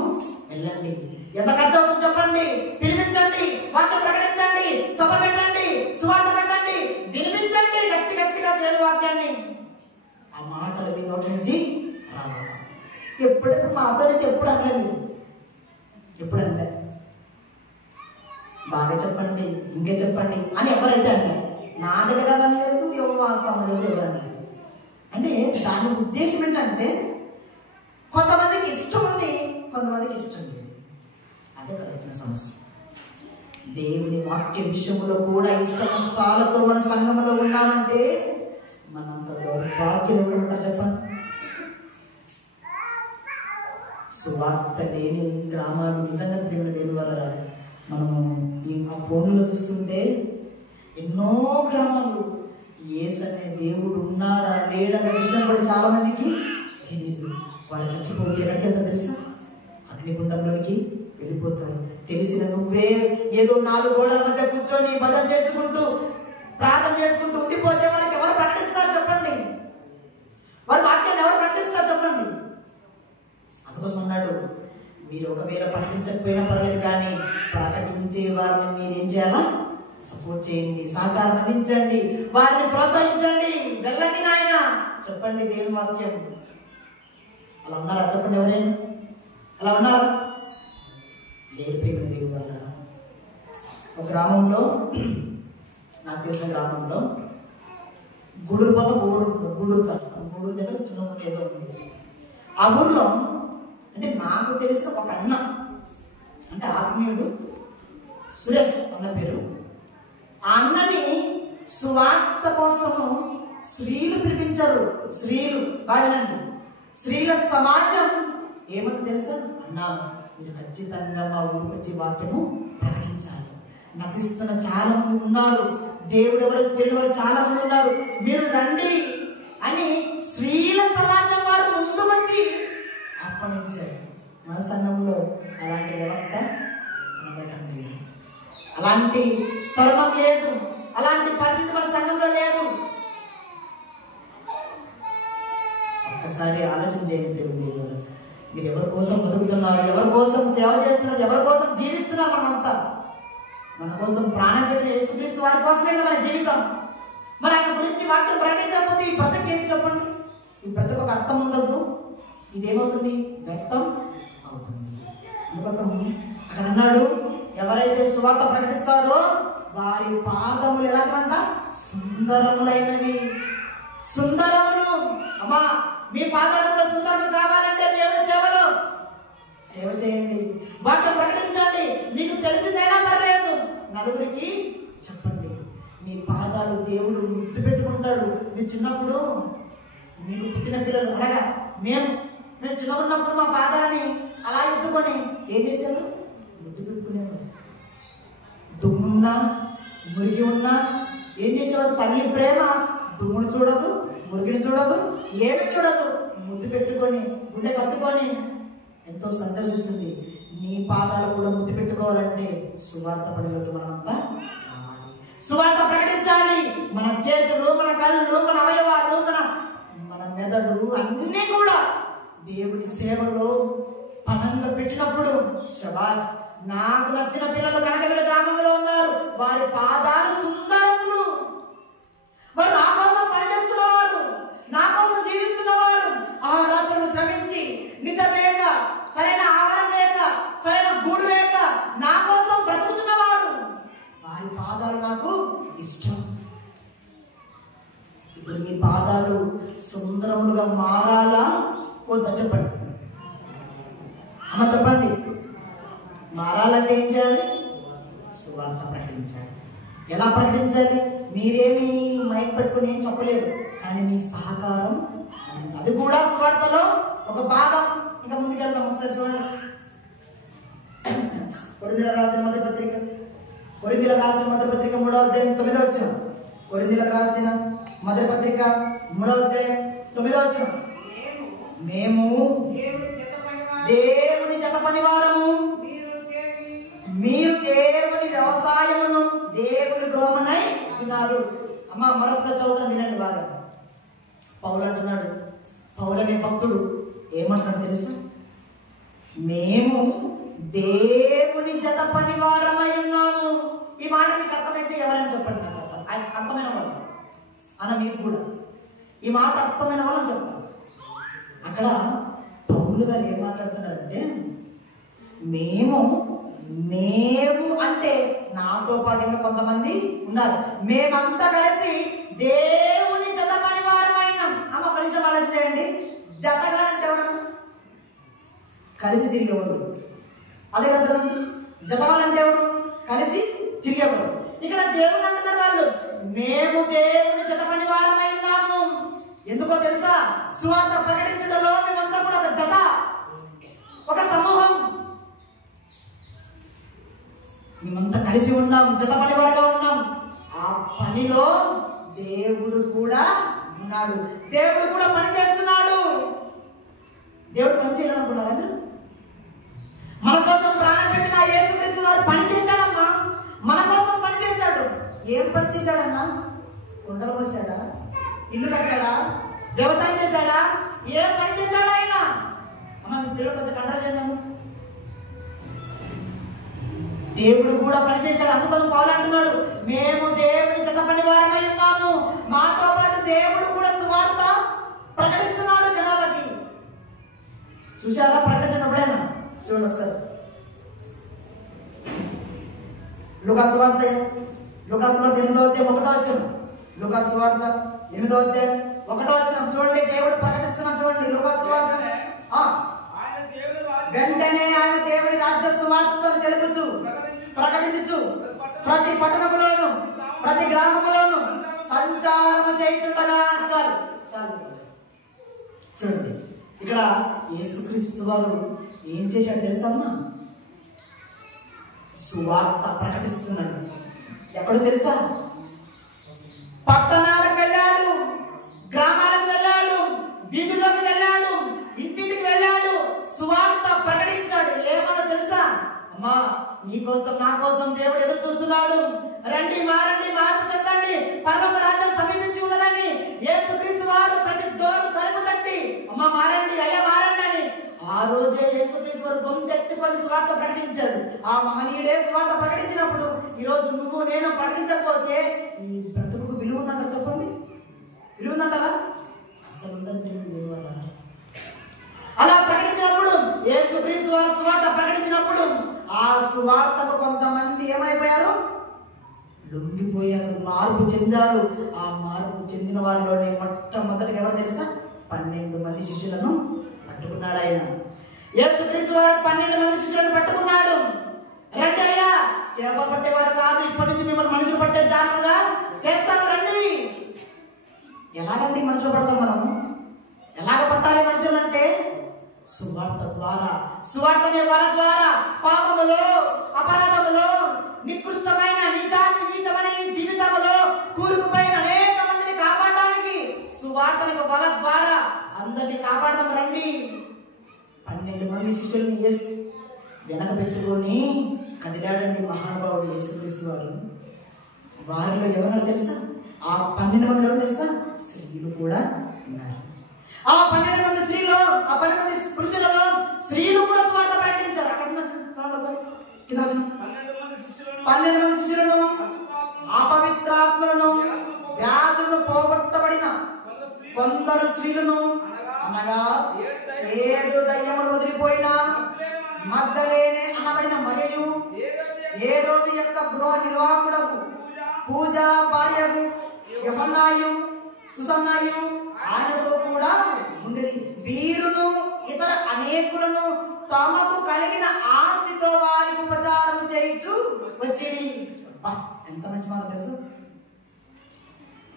వెళ్ళండి, ఎంత ఖర్చు అవుతుందో చెప్పండి, పిలిపించండి, వాక్యం ప్రకటించండి, సభ పెట్టండి, సువార్త పెట్టండి, వినిపించండి గట్టిగా దేవుని వాక్యాన్ని. ఆ మాటలు మీ నోటి నుంచి రావాలి. ఎప్పుడైతే మాతో అయితే ఎప్పుడు అనలేదు, ఎప్పుడు అనలేదు. బాగా చెప్పండి, ఇంకే చెప్పండి అని ఎవరైతే అంటే నా దగ్గర అని లేదు, ఎవరు ఎవరన్నా అంటే దాని ఉద్దేశం ఏంటంటే కొంతమందికి ఇష్టం ఉంది, కొంతమందికి ఇష్టం లేదు. అదే వచ్చిన సమస్య. దేవుని వాక్య విషయంలో కూడా ఇష్ట కష్టాలతో మన సంఘంలో ఉన్నామంటే మనంత దౌర్భాగ్యులు ఎవరు ఉంటారు చెప్పండి? సువార్త లేని గ్రామాలు నిజంగా ప్రేమ లేని వల్ల మనము ఆ ఫోన్లో చూస్తుంటే ఎన్నో గ్రామాలు యేసనే దేవుడు ఉన్నాడా లేడనే విషయం కూడా చాలా మందికి తెలియదు. వాళ్ళు చచ్చిపోతే ఎక్కడికి తెలుసా? అగ్నిగుండంలోనికి వెళ్ళిపోతారు. తెలిసిన నువ్వే ఏదో 4 గోడల మధ్య కూర్చొని భజన చేసుకుంటూ ప్రార్థన చేసుకుంటూ ఉండిపోతే వారికి ఎవరు ప్రకటిస్తారు చెప్పండి? వారి వాక్యాన్ని ఎవరు ప్రకటిస్తారు చెప్పండి? అందుకోసం అన్నాడు, మీరు ఒకవేళ ప్రకటించకపోయినా పర్లేదు, కానీ ప్రకటించే వారిని మీరేం చేయాలా? సపోర్ట్ చేయండి, సహకారం అందించండి, వారిని ప్రోత్సహించండి. వెళ్ళండి నాయన చెప్పండి దేవుని వాక్యం. అలా ఉన్నారా చెప్పండి? ఎవరైనా అలా ఉన్నారా? లేదు ప్రేమ దేవుని వల్ల. ఒక గ్రామంలో, నాకు తెలిసిన గ్రామంలో గూడూరు పక్క గూడూరు దగ్గర చిన్న ఏదో ఉంది. ఆ ఊర్లో అంటే నాకు తెలిసిన ఒక అన్న, అంటే ఆత్మీయుడు, సురేష్ అన్న పేరు. ఆ అన్నని సువార్త కోసము స్త్రీలు పిలిపించారు. స్త్రీలు బాగానండి, స్త్రీల సమాజం ఏమంది తెలుసా? అన్నా మీరు ఖచ్చితంగా మా ఊరికి వచ్చి వాక్యము ప్రకటించాలి. నశిస్తున్న చాలా మంది ఉన్నారు, దేవుడు ఎవరు తెలియని చాలా మంది ఉన్నారు, మీరు రండి అని స్త్రీల సమాజం వారు ముందు వచ్చి ఆహ్వానించారు. మన సంఘంలో అలాంటి వ్యవస్థ ఉండటం లేదు, అలాంటి తరుణం లేదు, అలాంటి పరిస్థితి మన సంఘంలో లేదు. ఒక్కసారి ఆలోచన చేయండి. మీరు ఎవరి కోసం బతుకుతున్నారు, ఎవరి కోసం సేవ చేస్తున్నారు, ఎవరి కోసం జీవిస్తున్నారు? మనమంతా మన కోసం ప్రాణం పెట్టిన యేసుక్రీస్తు వారి కోసమే మన జీవితం. మరి ఆయన గురించి వాక్యం ప్రకటించకపోతే ఈ బ్రతకు ఏంటి చెప్పండి? ఈ బ్రతకు ఒక అర్థం ఉండదు, ఇదేమవుతుంది? వ్యక్తం అవుతుంది. అందుకోసం అక్కడ అన్నాడు, ఎవరైతే సువార్త ప్రకటిస్తారో వారి పాదములు ఎలాంటివంట? సుందరములైనవి. సుందరములు. అమ్మా మీ పాదాలు కూడా సుందరము కావాలంటే దేవుని సేవలో సేవ చేయండి, వాక్యం ప్రకటించండి. మీకు తెలిసిందైనా పర్లేదు, నలుగురికి చెప్పండి. మీ పాదాలు దేవుడు ముద్దు పెట్టుకుంటాడు. మీరు చిన్నప్పుడు మీకు పుట్టిన పిల్లలు అనగా మేము చిన్నప్పుడు మా పాదాలని అలా ఎత్తుకొని ఏం చేశారు? ముద్దు పెట్టుకునేవారు. దుమ్మున్నా మురిగి ఉన్నా ఏం చేసేవాడు? తల్లి ప్రేమ దుమ్మును చూడదు, మురిగిని చూడదు, ఏమి చూడదు. ముద్దు పెట్టుకొని గుండె కట్టుకొని ఎంతో సంతోషిస్తుంది. నీ పాదాలు కూడా ముద్దు పెట్టుకోవాలంటే సువార్త పనిలోకి మనమంతా రావాలి, సువార్త ప్రకటించాలి. మన చేతులు, మన కళ్ళు, మన అవయవాలు, మన మెదడు అన్నీ కూడా దేవుని సేవలో పనంగా పెట్టినప్పుడు శబాష్, నాకు నచ్చిన పిల్లలు కనకవిడ గ్రామంలో ఉన్నారు, వారి పాదాలు సుందరములు. వారు నా కోసం పనిచేస్తున్నవారు, నా కోసం జీవిస్తున్నవారు, ఆ రాత్రులు శ్రమించి నిద్ర లేక, సరైన ఆహారం లేక, సరైన గూడు లేక నా కోసం బ్రతుకుతున్నవారు, వారి పాదాలు నాకు ఇష్టం. ఇప్పుడు మీ పాదాలు సుందరములుగా మారాలా వద్దా చెప్పండి? అమ్మ చెప్పండి. మారాలంటే ఏం చేయాలి? సువార్త ప్రకటించాలి. ఎలా ప్రకటించాలి? మీరేమి మైక్ పెట్టుకుని ఏం చెప్పలేరు, కానీ మీ సహకారం అది కూడా సువార్తలో ఒక భాగం. ఇంకా ముందుకెళ్తాం. ఒకసారి చూడండి, కొరింథీయులకు రాసిన మొదటి పత్రిక 3వ అధ్యాయం 9వ వచనం. కొరింథీయులకు రాసిన మొదటి పత్రిక 3వ అధ్యాయం 9వ వచనం. మేము దేవుని జత పనివారము, మీరు దేవుని వ్యవసాయమును, దేవుని గృహమునై ఉన్నారు. అమ్మ మరొకసారి చదువుతాను, వినండి బాగా. పౌలు అంటున్నాడు, పౌలు అనే భక్తుడు ఏమంటాడు తెలుసా? మేము దేవుని జత పనివారమై ఉన్నాము. ఈ మాట మీకు అర్థమైతే ఎవరైనా చెప్పండి. నాకు అర్థమైన వాళ్ళు అన్న, మీకు కూడా ఈ మాట అర్థమైన వాళ్ళని చెప్పండి. అక్కడ పౌలు గారు ఏం మాట్లాడుతున్నారంటే, మేము మేము అంటే నాతో పాటు ఇంకా కొంతమంది ఉన్నారు. మేమంతా కలిసి దేవుని జత పని వారమైనాం. అమ్మ ఒక నిమిషం ఆలోచన చేయండి. జతగా అంటే ఎవరు? కలిసి తిరిగేవాడు. అదే కదా జతవాళ్ళంటే ఎవరు? కలిసి తిరిగేవాడు. ఇక్కడ దేవుడు అంటున్నారు వాళ్ళు, మేము దేవుని జత పని వారమై ఉన్నాము. ఎందుకో తెలుసా? సువార్త ప్రకటించడంలో మేమంతా కూడా ఒక జత, ఒక సమూహం. మేమంతా కలిసి ఉన్నాం, జత పని వారిగా ఉన్నాం. ఆ పనిలో దేవుడు కూడా ఉన్నాడు. దేవుడు కూడా పని చేస్తున్నాడు. దేవుడు పని చేయాలనుకున్నారా మీరు? మన కోసం ప్రాణం పెట్టిన యేసుక్రీస్తు వారు పని చేశాడమ్మా. మన కోసం పని చేశాడు. ఏం పని చేశాడన్నా? కుండలు పోసాడా? ఇల్లు కట్టాడా? వ్యవసాయం చేశాడా? ఏం పని చేశాడా ఆయన? అమ్మ మీ పిల్లలు కొంచెం కంట్రోల్ చేద్దాము. దేవుడు కూడా పనిచేశాడు. అందుకని పౌలు అంటున్నాడు, మేము దేవుని జత పని వారమై ఉన్నాము. మాతో పాటు దేవుడు కూడా సువార్త ప్రకటిస్తున్నాడు జనాలకి. చూశారా ప్రకటించినప్పుడైనా? చూడండి ఒకసారి లూకాసు వార్త 8వ అధ్యాయం 1వ వచనం. లూకాసు వార్త 8వ అధ్యాయం 1వ వచనం చూడండి. దేవుడు ప్రకటిస్తున్నాడు చూడండి. లూకాసు వార్త వెంటనే ఆయన దేవుడి రాజ్య సువార్తను తెలుపుచు ప్రకటించుచు ప్రతి పట్టణములోను ప్రతి గ్రామములోను సంచారము చేయుచుండగా. చాలు చాలు చూడండి. ఇక్కడ యేసుక్రీస్తు వారు ఏం చేశాడు తెలుసమ్మా? సువార్త ప్రకటిస్తున్నాడు. ఎక్కడో తెలుసా? పట్టణాలకు వెళ్ళాడు, గ్రామాలకు వెళ్ళాడు, వీధుల్లోకి వెళ్ళాడు, ఇంటికి వెళ్ళాడు, సువార్త ప్రకటించాడు. ఏమన్నా తెలుసా? అమ్మా నీ కోసం నా కోసం దేవుడు ఎదురు చూస్తున్నాడు. రండి మారండి, మార్పు చెందండి, పరలోక రాజ్యం సమీపించి ఉన్నదని యేసుక్రీస్తు వారు ప్రతి డోరు తలుపు తట్టి అమ్మ మారండి, అయ్యా మారండి అని ఆ రోజే యేసుక్రీస్తు వారు గొంతెత్తుకొని సువార్త ప్రకటించాడు. ఆ మహనీయుడే సువార్త ప్రకటించినప్పుడు ఈ రోజు నువ్వు నేను ప్రకటించకపోతే ఈ బ్రతుకు విలువ ఉందంటారా? చెప్పండి, విలువ ఉందంటారా? అసలు ఉందని అలా ప్రకటించినప్పుడు యేసుక్రీస్తు వారు సువార్త ప్రకటించినప్పుడు ఆ సువార్తకు కొంతమంది ఏమైపోయారు? లొంగిపోయారు, మార్పు చెందారు. ఆ మార్పు చెందిన వారిలోనే మొట్టమొదటిగా ఎవరు తెలుసా? 12 మంది శిష్యులను పట్టుకున్నాడు ఆయన. యేసుక్రీస్తు వారు 12 మంది శిష్యులను పట్టుకున్నాడు. రండి అయ్యా, చేపలు పట్టేవారు కాదు, ఇప్పటి నుంచి మిమ్మల్ని మనుషులు పట్టే జాగ్రత్తగా చేస్తాను రండి. ఎలాగండి మనుషులు పడతాం మనము? ఎలాగ పట్టాలి మనుషులు అంటే? సువార్త ద్వారా. సువార్త అనే వర ద్వారా పాపములో, అపరాధములో, నికృష్టమైన నీచమైన జీవితంలో కూరుకుపోయిన అనేక మందిని కాపాడడానికి సువార్త వర ద్వారా అందరినీ కాపాడదాం రండి. 12 మంది శిష్యుల్ని యేసు వెనక పెట్టుకొని కదిలాడండి మహానుభావుడు యేసుక్రీస్తు వారు. వారిలో ఎవరో తెలుసా? ఆ 12 మంది ఎవరు తెలుసా? స్త్రీలు కూడా ఉన్నారు. ఆ 12 మంది స్త్రీలో, ఆ 12 మంది పురుషులలో స్త్రీలు కూడా స్వార్థ ప్రకటించారు. అక్కడ కింద 12 మంది శిష్యులను, అపవిత్రాత్మలను, వ్యాధులను పోగొట్టబడిన కొందరు స్త్రీలను, అనగా 7 దయ్యములు వదిలిపోయిన మగ్దలేనే అనబడిన మరియు హేరోదు యొక్క గృహ నిర్వాహకుడకు పూజా భార్యకు యోహన్నాయు సుసన్నాయు ఆయనతో కూడా ఉండేది. వీరును ఇతర అనేకులను తమకు కలిగిన ఆస్తితో వారికి ఉపచారం చేయించు వచ్చేది. ఎంత మంచి మాట తెలుసు.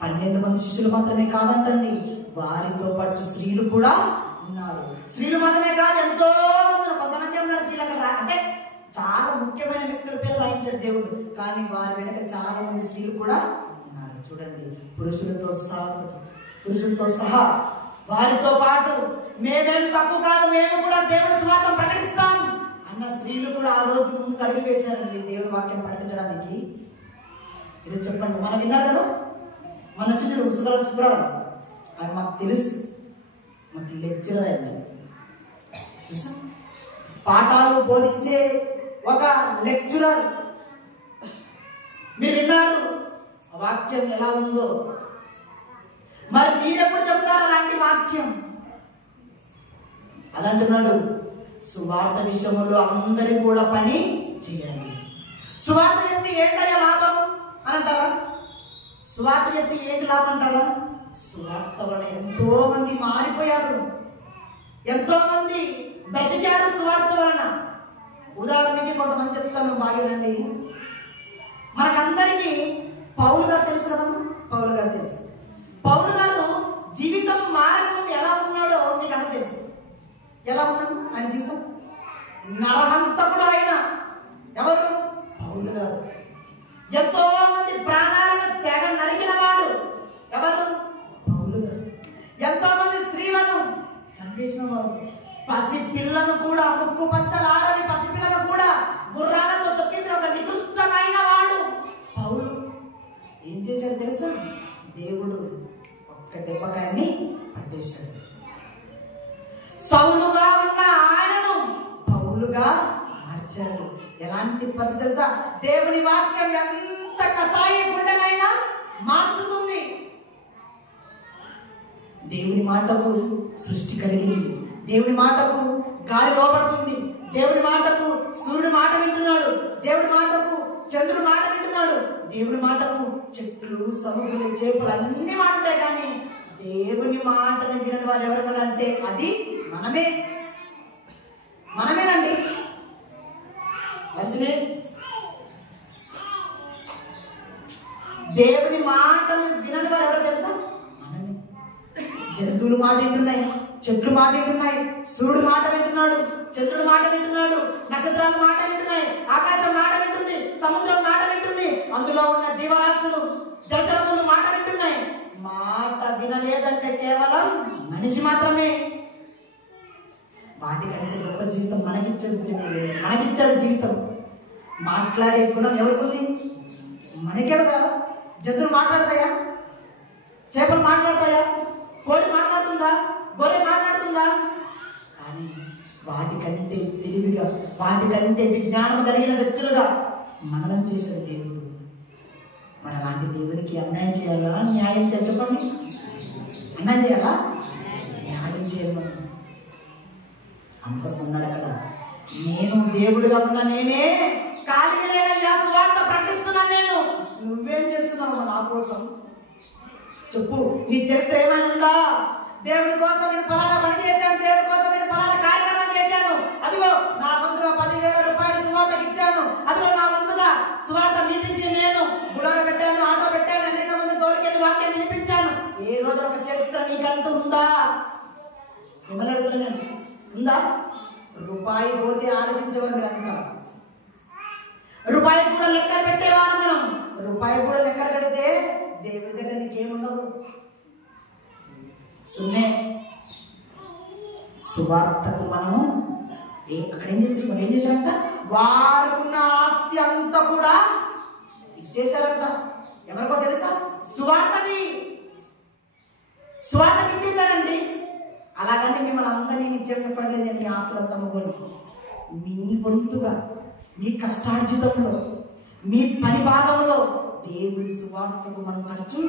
12 మంది శిష్యులు మాత్రమే కాదంటండి, వారితో పాటు స్త్రీలు కూడా ఉన్నారు. స్త్రీలు మాత్రమే కాదు, ఎంతో మంది, కొంతమంది ఉన్నారు స్త్రీలు అక్కడ. అంటే చాలా ముఖ్యమైన వ్యక్తుల పేరు రాయించాడు దేవుడు, కానీ వారి వెనక చాలా మంది స్త్రీలు కూడా ఉన్నారు. చూడండి, పురుషులతో సహా వారితో పాటు మేమేం తప్పు కాదు, మేము కూడా దేవుని సువార్త ప్రకటిస్తాం అన్న స్త్రీలు కూడా ఆ రోజు ముందుకు అడుగు వేశారండి దేవుని వాక్యం ప్రకటించడానికి. ఇది చెప్పండి, మనం విన్నారు కదా, మన వచ్చిన శుభ్రం అది మాకు తెలుసు, మాకు లెక్చరర్ అయింది, పాఠాలు బోధించే ఒక లెక్చరర్. మీరు విన్నారు ఆ వాక్యం ఎలా ఉందో, మరి మీరెప్పుడు చెప్తారు అలాంటి వాక్యం? అదంటున్నాడు, సువార్త విషయంలో అందరి కూడా పని చేయాలి. సువార్త చెప్పి ఏంటయ్యా లాభం అని అంటారా? సువార్త చెప్పి ఏంటి లాభం అంటారా? సువార్త వల్ల ఎంతో మంది మారిపోయారు, ఎంతో మంది బ్రతికారు సువార్త వలన. ఉదాహరణకి కొంతమంది చెప్తాను బాగేనండి. మనకందరికీ పౌలు గారు తెలుసు కదా, పౌలు గారు తెలుసు. పౌలు గారు జీవితం మారకముందు ఎలా ఉన్నాడో మీకు అందరూ తెలుసు. ఎలా ఉన్నాడు ఆయన జీవితం? నరహంతకుడు ఆయన. ఎవరు? పౌలు గారు. ఎంతో మంది ప్రాణాలను తెగ నరికిన వాడు. ఎవరు? పౌలు గారు. ఎంతో మంది స్త్రీలను చంపేసిన వాడు. పసి పిల్లను కూడా, ముక్కు పచ్చలారని పసి పిల్లను కూడా గుర్రాలతో తొక్కించిన ఒక నికృష్టమైన వాడు పౌలు. ఏం చేశాడు తెలుసా? దేవుడు ఒక్క దెబ్బకాయని పట్టేశాడు. సౌలుగా ఉన్న ఆయనను పౌలుగా మార్చాడు. ఎలాంటి పరిస్థితి తెలుసా? దేవుని వాక్యం ఎంత కసాయి గుండెనైనా మార్చుతుంది. దేవుని మాటకు సృష్టి కలిగింది. దేవుని మాటకు గాలి లోపడుతుంది. దేవుని మాటకు సూర్యుడు మాట వింటున్నాడు. దేవుడి మాటకు చంద్రుడు మాట వింటున్నాడు. దేవుని మాటకు చెట్లు, సముద్రులు, చేపలు అన్ని మాటలే. కానీ దేవుని మాటను వినని వారు ఎవరు అంటే అది మనమే, మనమేనండి. అసలే దేవుని మాటను వినని వారు ఎవరు తెలుసా? మనమే. జంతువులు మాట వింటున్నాయి, చెట్లు మాట వింటున్నాయి, సూర్యుడు మాట వింటున్నాడు, చంద్రుడు మాట వింటున్నాడు, నక్షత్రాలు మాట వింటున్నాయి, ఆకాశం మాట వింటుంది, సముద్రం మాట వింటుంది, అందులో ఉన్న జీవరాశులు, జలచరములు మాట వింటున్నాయి. మాట వినలేదంటే కేవలం మనిషి మాత్రమే. వాటికంటే గొప్ప జీవితం మనకిచ్చాడు జీవితం. మాట్లాడే గుణం ఎవరికి ఉంది? మనకే కదా. జంతువులు మాట్లాడతాయా? చేపలు మాట్లాడతాయా? కోడి మాట్లాడుతుందా? గొర్రె మాట్లాడుతుందా? కానీ వాటికంటే తెలివిగా, వాటికంటే విజ్ఞానం కలిగిన వ్యక్తులుగా మననం చేశాడు దేవుడు. మన లాంటి దేవునికి అన్యాయం చేయాలా, న్యాయం చేయాలి? చెప్పండి. అన్యాయం చేయాలా, న్యాయం చేయాలి. అందుకోసం ఉన్నాడు అక్కడ. నేను దేవుడిగా ఉన్నా, నేనే ఖాళీ లేనయ్యా, సువార్త ప్రకటిస్తున్నాను నేను. నువ్వేం చేస్తున్నావు నా కోసం? చెప్పు. నీ చరిత్ర ఏమైనా ఉందా? దేవుడి కోసం నేను పలానా పని చేశాను, దేవుడి కోసం నేను పలానా కార్యక్రమం చేశాను, అదిగో నా వంతుగా 10,000 రూపాయలు సువార్తకి ఇచ్చాను, అదిగో నా వంతుగా సువార్త మీటింగ్కి నేను గుడాలు పెట్టాను, ఆటో పెట్టాను, అనేక మంది తోలికెళ్ళి వాక్యం వినిపించాను. ఏ రోజు ఒక చరిత్ర నీకంటూ ఉందా? మిమ్మల్ని అడుగుతున్నాను, ఉందా? రూపాయి పోతే ఆలోచించేవారు మీరు అంతా. రూపాయి కూడా లెక్కలు పెట్టేవారు మనం. రూపాయి కూడా లెక్కలు కడితే దేవుడి దగ్గర నీకేముండదు, సున్నే. సువార్తకు మనము అక్కడ ఏం చేశారంట? వారుకున్న ఆస్తి అంతా కూడా ఇచ్చేశారంట. ఎవరికో తెలుసా? సువార్తకి ఇచ్చేశారండి. అలాగని మిమ్మల్ని అందరినీ నిత్యం చెప్పట్లేదు నేను మీ ఆస్తులంతా మొగ్గుని. మీ వంతుగా, మీ కష్టార్జితంలో, మీ పని భాగంలో దేవుడి సువార్తకు మనం ఖర్చు.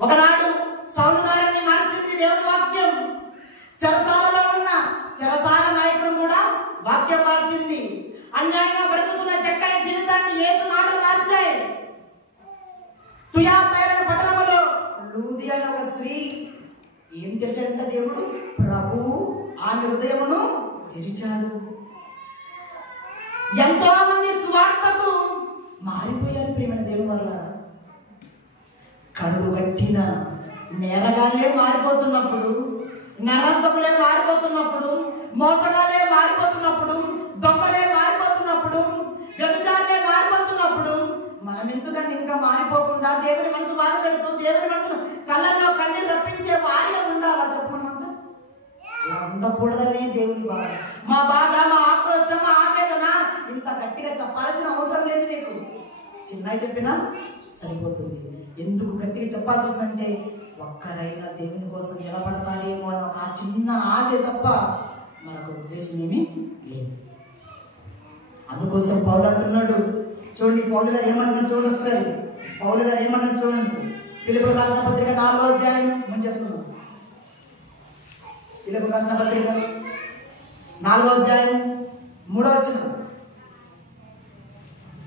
ఒకనాడు సౌలు గారిని మార్చింది దేవుని వాక్యం. చెరసాలలో ఉన్న చెరసాల నాయకుడు కూడా వాక్యం మార్చింది. అన్యాయంగా బ్రతుకుతున్న చక్కని జీవితాన్ని యేసు మాటలు మార్చాయి. తుయాతైర పట్టణంలో లూది అనే ఒక స్త్రీ ఏం తెచ్చాడంట దేవుడు? ప్రభు ఆమె హృదయమును తెరిచాడు. ఎంతో మంది సువార్తకు మారిపోయారు ప్రియమైన దేవుని వల్ల. కరువు గట్టిన నేరగాళ్ళే మారిపోతున్నప్పుడు, నరంతకులే మారిపోతున్నప్పుడు, మోసగాళ్ళే మారిపోతున్నప్పుడు, దొంగలే మారిపోతున్నప్పుడు, వ్యభిచారులే మారిపోతున్నప్పుడు మనం ఎందుకంటే ఇంకా మారిపోకుండా దేవుని మనసు బాధ పెడుతూ దేవుని మనసును కళ్ళల్లో కన్నీరు రప్పించే వారిగా ఉండాలా? చెప్పమంతా అలా ఉండకూడదనే దేవుని బాధ. మా బాధ, మా ఆక్రోశం, మా ఆవేదన ఇంత గట్టిగా చెప్పాల్సిన అవసరం లేదు. నీకు చిన్నగా చెప్పినా సరిపోతుంది. ఎందుకు గట్టిగా చెప్పాల్సి వస్తుందంటే ఒక్కరైనా దేవుని కోసం నిలబడతారేమో అని ఒక చిన్న ఆశ తప్ప మనకు ఉద్దేశం ఏమీ లేదు. అందుకోసం పౌలు అంటున్నాడు. చూడండి పౌలు గారు ఏమంటున్నాడు చూడండి ఒకసారి. పౌలు గారు ఏమంటున్నాడు చూడండి. ఫిలిప్పీయులకు రాసిన పత్రిక 4వ అధ్యాయం ముంచేసుకున్నాం. ఫిలిప్పీయులకు రాసిన పత్రిక 4వ అధ్యాయం 3వ వచనం.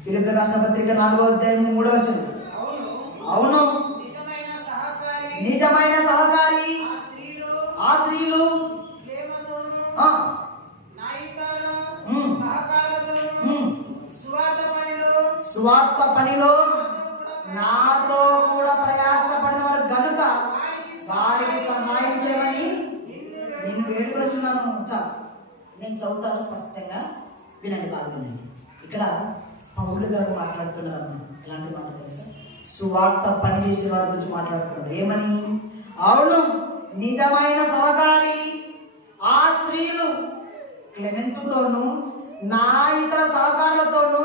ఫిలిప్పీయులకు రాసిన పత్రిక 4వ అధ్యాయం 3వ వచనం. అవును నిజమైన సహకారి ఆ స్త్రీలు స్వార్థ పనిలో నాతో కూడా ప్రయాసపడిన వారు గనుక వారికి సహాయం చేయమని నేను వేడుకొచ్చున్నాను. నేను చదువుతాను స్పష్టంగా వినండి, బాగా వినండి. ఇక్కడ పౌలు గారు మాట్లాడుతున్నారు. ఎలాంటి మాట తెలుసా? సువార్త పని చేసే వారి గురించి మాట్లాడుతున్నారు. ఏమని? అవును నిజమైన సహకారి ఆ స్త్రీలు క్లెమెంతుతోనూ నా ఇతర సహకారులతోనూ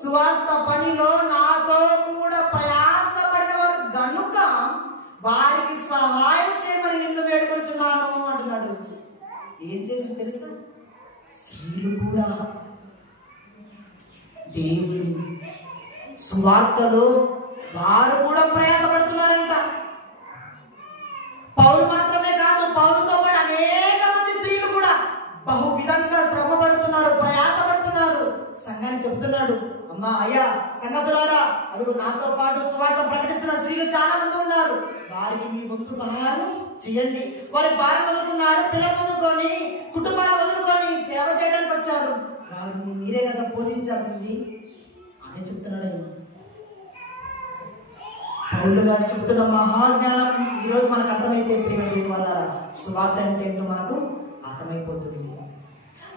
సువార్త పనిలో నాతో కూడా ప్రయాసపడిన వారు గనుక వారికి సహాయం చేయమని నిన్ను వేడుకొచ్చున్నాను అంటున్నాడు. ఏం చేసి తెలుసా? స్త్రీలు కూడా దేవుని సువార్తలో వారు కూడా ప్రయాసపడుతున్నారంట. పౌలు మాత్రమే కాదు, పౌలుతో పాటు అనేక మంది స్త్రీలు కూడా బహు విధంగా శ్రమ పడుతున్నారు, ప్రయాసపడుతున్నారు. సంఘాన్ని చెప్తున్నాడు, అమ్మా అయ్యా సంఘసులారా, అదిగో నాతో పాటు సువార్త ప్రకటిస్తున్న స్త్రీలు చాలా మంది ఉన్నారు, వారికి మీ వంతు సహాయం చేయండి. వారి భార్య వదులుకున్నారు, పిల్లలు వదులుకొని, కుటుంబాలు వదులుకొని సేవ చేయడానికి వచ్చారు. వారిని మీరే కదా పోషించాల్సింది. అదే చెప్తున్నాడు పౌలు గారు. చెప్తున్న మహాజ్ఞానం ఈరోజు మనకు అర్థమైతే వల్ల సువార్త అంటే ఏంటో మనకు అర్థమైపోతుంది.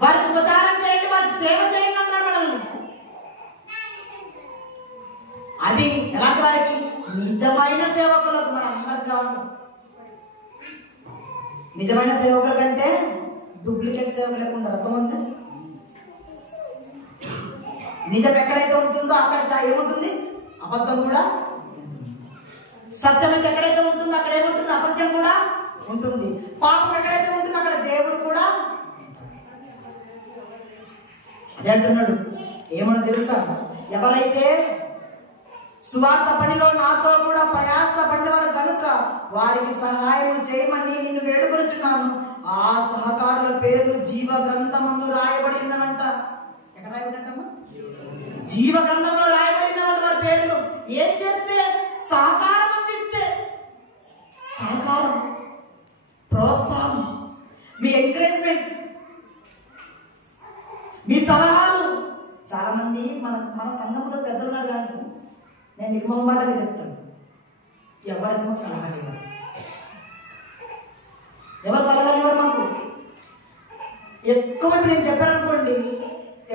వారికి ఉపచారం చేయండి, వారికి సేవ చేయండి అన్నాడు మనల్ని. అది ఎలాంటి వారికి? నిజమైన సేవకులకు. మన అందరు కాదు. నిజమైన సేవకుల కంటే డూప్లికేట్ సేవకులకు ఉండరు. అర్థమంది? నిజం ఎక్కడైతే ఉంటుందో అక్కడ ఏముంటుంది? అబద్ధం కూడా. సత్యం అయితే ఎక్కడైతే ఉంటుందో అక్కడ ఏముంటుంది? అసత్యం కూడా ఉంటుంది. పాపం ఎక్కడైతే ఉంటుందో అక్కడ దేవుడు కూడా. అదే అంటున్నాడు. ఏమన్నా తెలుసా? ఎవరైతే సువార్త పనిలో నాతో కూడా ప్రయాసపడినవారు కనుక వారికి సహాయం చేయమని నిన్ను వేడుకొనుచున్నాను. ఆ సహకారుల పేర్లు జీవ గ్రంథమందు రాయబడి ఉన్నవంట. ఎక్కడ రాయబడినట్టమ్మా? జీవ గ్రంథంలో రాయబడినవంట వారి పేర్లు. ఏం చేస్తే? సహకారం అందిస్తే. సహకారం, ప్రోత్సాహం, మీ ఎంకరేజ్మెంట్, మీ సలహాలు. చాలా మంది మన సంఘంలో పెద్దలు ఉన్నారు, కానీ నేను నిర్మోహమాటంగా చెప్తాను, ఎవరికి సలహా ఇవ్వరు. ఎవరు సలహా ఇవ్వరు మాకు. ఎక్కువ నేను చెప్పాను అనుకోండి,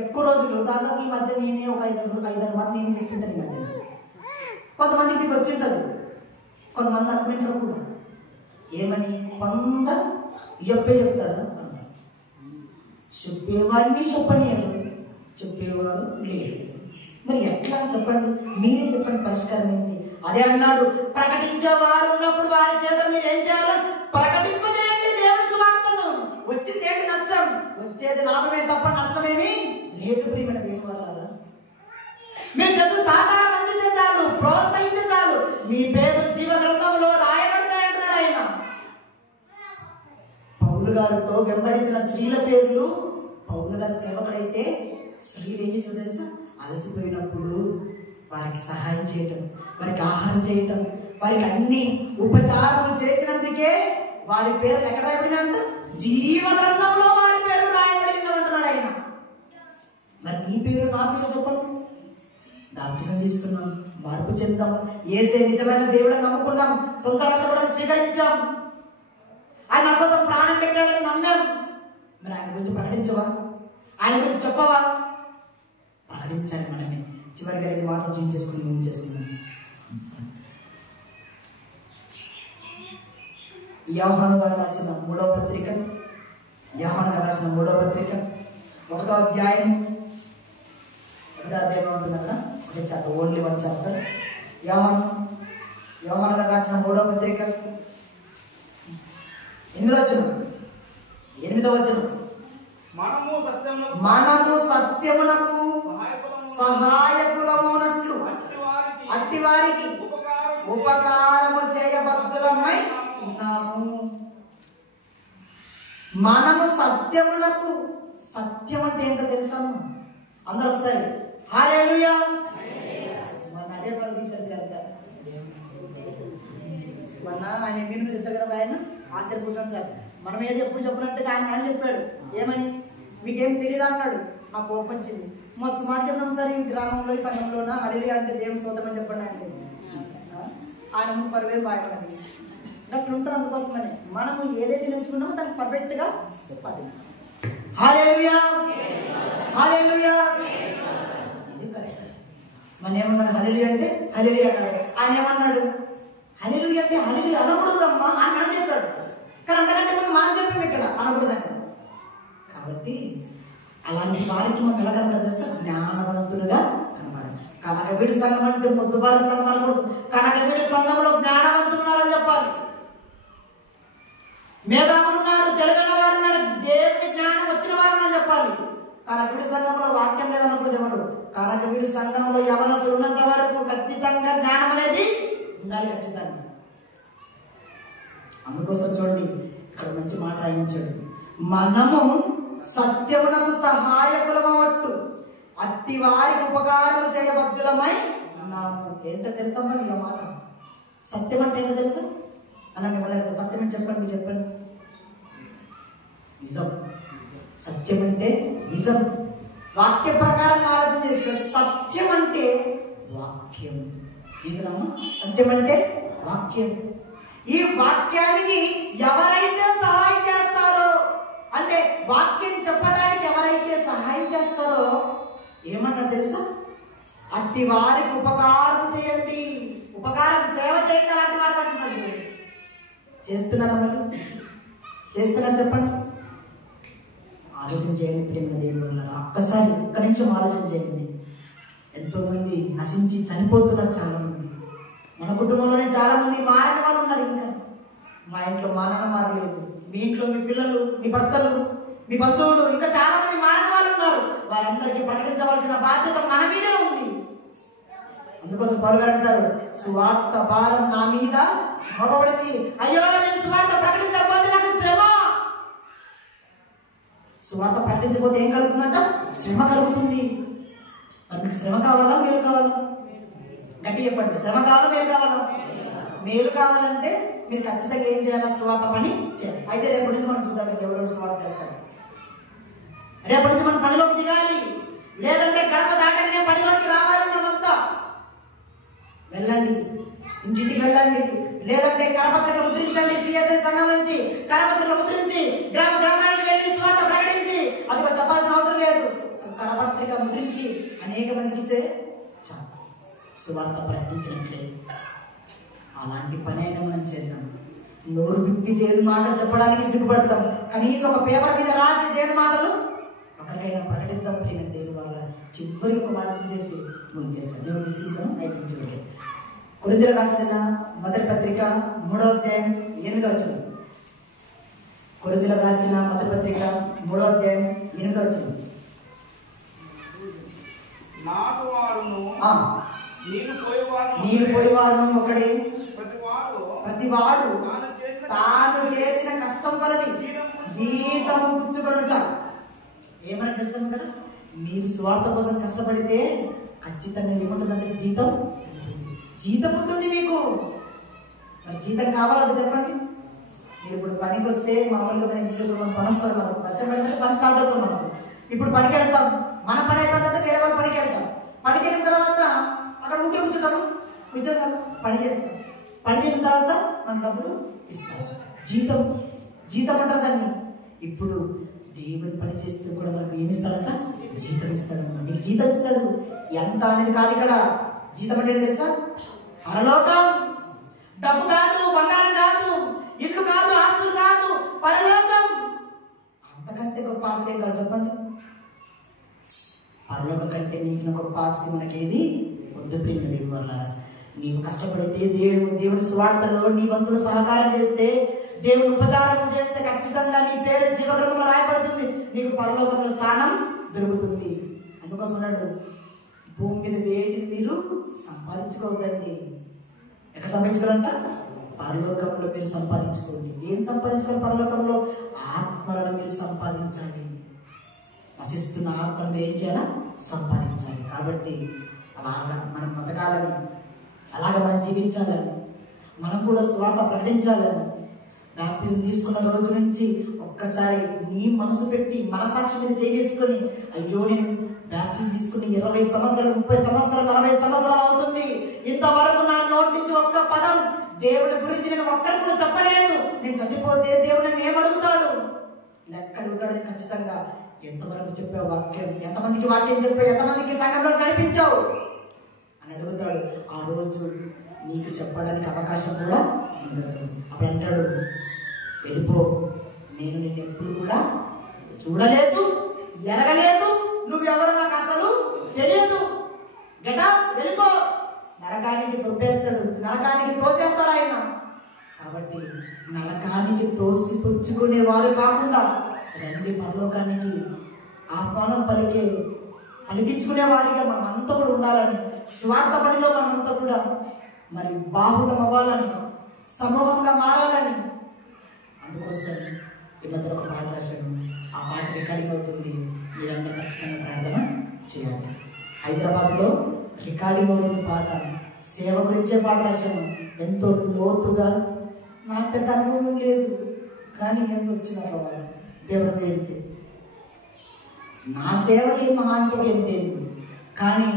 ఎక్కువ రోజులు దాదాపు ఈ మధ్య నేనే ఒక 5 మాట నేనే చెప్తుంటాను. ఈ మధ్య కొంతమందికి మీకు వచ్చింటది, కొంతమంది అనుకుంటారు కూడా. ఏమని? కొంత చెప్తాడా? చెప్పేవాడిని చెప్పనియరు, చెప్పేవారు లేరు. మరి ఎట్లా చెప్పండి? మీరే చెప్పండి, పరిష్కారం ఏంటి? అదే అన్నాడు, ప్రకటించేవారు ఉన్నప్పుడు వారి చేత మీరు ఏం చేయాలి? ప్రకటింపజేయండి దేవుని సువార్తను. వచ్చింది ఏంటి? నష్టం. వచ్చేది లాభమే తప్ప నష్టమేమి లేదు. ప్రియమైన దేవుని వారలారా, మీరు చేస్తూ సహకారం అందిస్తే చాలు, ప్రోత్సహిస్తే చాలు, మీ పేరు జీవ గ్రంథంలో రాయబడతాయంటున్నాడు ఆయన. పౌలు గారితో వెంబడించిన స్త్రీల పేర్లు, పౌలు గారి సేవకుడైతే స్త్రీలు ఏం చేసి తెలుసా? అలసిపోయినప్పుడు వారికి సహాయం చేయటం, వారికి ఆహారం చేయటం, వారికి అన్ని ఉపచారములు చేసినందుకే వారి పేర్లు ఎక్కడ రాయబడినంట? జీవ గ్రంథంలో వారి పేరు రాయబడి ఉంటున్నాడు ఆయన. మరి నీ పేరు, నా పేరు చెప్పండి. బాప్టిజం తీసుకున్నాం, మార్పు చెందాం, యేసే నిజమైన దేవుడిని నమ్ముకున్నాం, సొంత రక్షకుడిని స్వీకరించాం, ఆయన నా కోసం ప్రాణం పెట్టాడని నమ్మాం. మరి ఆయన గురించి ప్రకటించవా? ఆయన గురించి చెప్పవా? ప్రకటించాలి మనమే. చివరిగా 2 మాటలు ఏం చేసుకున్నాం. యోహాను గారు రాసిన 3వ పత్రిక, యోహాను గారు రాసిన 3వ పత్రిక 1వ అధ్యాయం 2వ అధ్యాయం ఉంటుంది కదా, ఓన్లీ 1 చాప్టర్. యోహాను గారు రాసిన 3వ పత్రిక 8వ వచనం. మనము సత్యమునకు సహాయకులమోనట్లు అట్టి వారికి ఉపకారము చేయబద్ధులమై ఉన్నాము. మనము సత్యములకు సత్యం అంటే ఏంటో తెలుసా? అందరూ ఒకసారి హల్లెలూయా. మన అదే పని తీశారు కదా మన ఆయన మీరు తెచ్చారు కదా ఆయన ఆశీర్వదించాను సార్. మనం ఏది ఎప్పుడు చెప్పినట్టుగా ఆయన అని చెప్పాడు. ఏమని? మీకేం తెలియదా అన్నాడు. నాకు కోపం వచ్చింది. మస్తు మాట చెప్పినాం సార్ ఈ గ్రామంలో ఈ సంఘంలోన హల్లెలూయా అంటే దేవుని స్తోత్రం చెప్పండి అంటే ఆయన ముందు పరువే బాయపడదు. అట్లా ఉంటుంది. అందుకోసమని మనము ఏదైతే నేర్చుకున్నామో దాన్ని పర్ఫెక్ట్గా పాటించాలి. హల్లెలూయా హల్లెలూయా. ఇది కరెక్ట్. మన ఏమన్నాడు? హల్లెలూయా అంటే హల్లెలూయా కాదు. ఆయన ఏమన్నాడు? హల్లెలూయా అంటే హల్లెలూయా అనకూడదమ్మా అని మనం చెప్పాడు. కానీ అంతకంటే ముందు మనం చెప్పాము ఇక్కడ అనకూడదని. కాబట్టి అలాంటి వారికి మనం ఎలా కనబడదు సార్? జ్ఞానవంతులుగా కనబడాలి. కనకవీడి సంఘం అంటే ముద్దుబారి సంఘం అనకూడదు. కనకవీడి సంఘంలో జ్ఞానవంతులు ఉన్నారని చెప్పాలి. మేధావులు ఉన్నారు, తెలివైన వారు ఉన్నారు, దేవుని జ్ఞానం వచ్చిన వారు అని చెప్పాలి. కనకవీడి సంఘంలో వాక్యం లేదన్నప్పుడు ఎవరు? కనకవీడి సంఘంలో యవనస్తులు ఉన్నంత వరకు ఖచ్చితంగా జ్ఞానం అనేది ఉండాలి ఖచ్చితంగా. అందుకోసం చూడండి ఇక్కడ మంచి మాట రాయించాడు. మనము సత్యమునకు సహాయకులమవట్టు అట్టి వారికి ఉపకారం చేయబద్ధులమై ఉన్నాము. ఏంటో తెలుసా మరి ఇలా మాట? సత్యం అంటే ఏంటో తెలుసా అన్న? మిమ్మల్ని సత్యం అని చెప్పండి, మీరు చెప్పండి. నిజం. సత్యం అంటే నిజం. వాక్య ప్రకారంగా ఆలోచన చేస్తే సత్యం అంటే వాక్యం. ఏంటమ్మా? సత్యం అంటే వాక్యం. ఈ వాక్యానికి ఎవరైతే సహాయం చేస్తారో అంటే వాక్యం చెప్పడానికి ఎవరైతే సహాయం చేస్తారో ఏమన్నా తెలుసా? అట్టి వారికి ఉపకారం చేయండి. ఉపకారం సేవ చేయండి. అలాంటి వారికి అంటున్నారు. చేస్తున్నారా మరి? చేస్తున్నారు చెప్పండి. ఆలోచన చేయండి ప్రేమ దేవుళ్ళ. ఒక్కసారి ఒక్క నిమిషం ఆలోచన చేయండి. ఎంతో మంది నశించి చనిపోతున్నారు చాలా మంది. మన కుటుంబంలోనే చాలా మంది మారిన వాళ్ళు ఉన్నారు. ఇంకా మా ఇంట్లో మా నాన్న మారలేదు, మీ ఇంట్లో మీ పిల్లలు, మీ భర్తలు, మీ బంధువులు ఇంకా చాలా మంది మారిన వాళ్ళు ఉన్నారు. వాళ్ళందరికీ ప్రకటించవలసిన బాధ్యత మన మీదే ఉంది. అందుకోసం పౌలు అంటారు, సువార్త భారం నా మీద మోపబడింది. అయ్యో నేను సువార్త ప్రకటించకపోతే నాకు శ్రమ. సువార్త ప్రకటించకపోతే ఏం కలుగుతుందంట? శ్రమ కలుగుతుంది. మరి మీకు శ్రమ కావాలా మేలు కావాలా? గట్టి చెప్పండి. శ్రమ కావాలా మేలు కావాలా? మేలు కావాలంటే మీరు ఖచ్చితంగా ఏం చేయాలి? సువార్త పని చేయాలి. అయితే రేపటి నుంచి మనం చూద్దాం ఎవరెవరు సువార్త చేస్తారు. రేపటి నుంచి మనం పనిలోకి దిగాలి. లేదంటే గడప దాటనే పనిలోకి రావాలి. మనమంతా వెళ్ళండి, ఇంటికి వెళ్ళండి. లేదంటే కరపత్రిక ముద్రించండి. సిఎస్ఐ సంఘం నుంచి కరపత్రిక ముద్రించి గ్రామ గ్రామానికి వెళ్ళి సువార్త ప్రకటించి, అది చెప్పాల్సిన అవసరం లేదు. కరపత్రిక ముద్రించి అనేక మంది ఇస్తే సువార్త ప్రకటించినట్లే. అలాంటి పని అయినా మనం చేద్దాం. నోరు విప్పి దేవుని మాటలు చెప్పడానికి సిగ్గుపడతాం. కనీసం ఒక పేపర్ మీద రాసి దేవుని మాటలు ఒకరికైనా ప్రకటిద్దాం. ప్రేమ దేవుని వల్ల చివరి ఒక మాట చేసి మనం చేస్తాం. దేవుని సీజన్ అయిపోయింది. కొరింథీయులకు రాసిన మొదటి పత్రిక 3వ అధ్యాయం 8వ వచనం. కొరింథీయులకు రాసిన మొదటి పత్రిక 3వ అధ్యాయం 8వ వచనం. నీరు పోయేవారును ఒకడే, ప్రతివాడు తాను చేసిన కష్టం కొలది జీతము పుచ్చుకొనుట. ఏమని తెలుసు కదా? మీరు స్వార్థ కోసం కష్టపడితే ఖచ్చితంగా ఏముంటుందంటే జీతం ఉంటుంది మీకు. మరి జీతం కావాలో చెప్పండి. మీరు ఇప్పుడు పనికి వస్తే మామూలుగా మనం పని వస్తుంది. మనకు కష్టం పెడితే పని స్టార్ట్ అవుతుంది. మనకు ఇప్పుడు పనికి వెళ్తాం. మన పని అయిపోయిన తర్వాత వేరే వాళ్ళు పనికి వెళ్తాం. పనికి వెళ్ళిన తర్వాత అక్కడ ఊకే కూర్చుంటాము. కూర్చోం కదా, పని చేస్తాం. పని చేసిన తర్వాత మన డబ్బులు ఇస్తాం. జీతం అంటారు దాన్ని. ఇప్పుడు దేవుని పని చేస్తే కూడా మనకు ఏమి ఇస్తాడంట? జీతం ఇస్తాడమ్మా. నీకు జీతం ఇస్తాడు. ఎంత అనేది కాదు ఇక్కడ. జీతం అంటే తెలుసా? పరలోకం. డబ్బు కాదు, బంగారం కాదు, ఇల్లు కాదు, ఆస్తులు కాదు, పరలోకం. అంతకంటే గొప్ప ఆస్తి ఏం కాదు చెప్పండి? పరలోకం కంటే మించిన గొప్ప ఆస్తి మనకేది వద్దు ప్రేమ దేవుని వల్ల. నీవు కష్టపడితే దేవుని స్వార్థలో నీ వంతులు సహకారం చేస్తే, దేవుని ఉపచారం చేస్తే ఖచ్చితంగా నీ పేరు జీవగ్రంథంలో రాయబడుతుంది. నీకు పరలోకంలో స్థానం దొరుకుతుంది. అందుకోసం అన్నాడు, భూమి మీద వేటిని మీరు సంపాదించుకోవద్దండి. ఎక్కడ సంపాదించుకోవాలంట? పరలోకంలో మీరు సంపాదించుకోండి. ఏం సంపాదించుకోవాలి? పరలోకంలో ఆత్మలను మీరు సంపాదించాలి. నశిస్తున్న ఆత్మను ఏం చేయాలా? సంపాదించాలి. కాబట్టి అలాగా మనం బతకాలని, అలాగ మనం జీవించాలని, మనం కూడా స్వార్థ ప్రకటించాలని, బాప్తిజం తీసుకున్న రోజు నుంచి ఒక్కసారి నీ మనసు పెట్టి మనసాక్షి మీద చేసుకొని, అయ్యో నేను బాప్తిజం తీసుకుని 20 సంవత్సరాలు, 30 సంవత్సరాలు, 40 సంవత్సరాలు అవుతుంది, ఇంతవరకు నా నోటి నుంచి ఒక్క పదం దేవుని గురించి నేను ఒక్కరు కూడా చెప్పలేదు. నేను చచ్చిపోతే దేవుడు నన్ను ఏమడుగుతాడు? లెక్క అడుగుతాడు. ఖచ్చితంగా ఎంతవరకు చెప్పావు వాక్యం, ఎంతమందికి వాక్యం చెప్పావు, ఎంతమందికి సంఘంలో నడిపించావు అని అడుగుతాడు. ఆ రోజు నీకు చెప్పడానికి అవకాశం కూడా ఉండదు. అప్పుడు అంటాడు, వెళ్ళిపో, నేను నిన్ను ఎప్పుడు కూడా చూడలేదు, ఎరగలేదు, నువ్వెవరు నాకు అసలు తెలియదు, గటా వెళ్ళిపో. నరకానికి దొబ్బేస్తాడు, నరకానికి తోసేస్తాడు ఆయన. కాబట్టి నరకానికి తోసిపుచ్చుకునే వారు కాకుండా రండి పరలోకానికి ఆహ్వానం పలికించుకునే వారిగా మనం అంతా కూడా ఉండాలని, స్వార్థ పనిలో మనమంతా కూడా మరి బాహులం అవ్వాలని, సమూహంగా మారాలని. అందుకోసం ఈ మధ్య ఒక పాట రాశాను. ఆ పాట రికార్డింగ్ అవుతుంది. మీరంతా ఖచ్చితంగా ప్రార్థన చేయాలి. హైదరాబాద్లో రికార్డింగ్ అవుతుంది పాట. సేవ గురించే పాట రాశాను. ఎంతో లోతుగా, నాకు పెద్ద అనుభవం లేదు, కానీ ఎంత వచ్చిన దేవుడు పేరితే నా సేవ ఏం మహా అంటే ఎంతేది, కానీ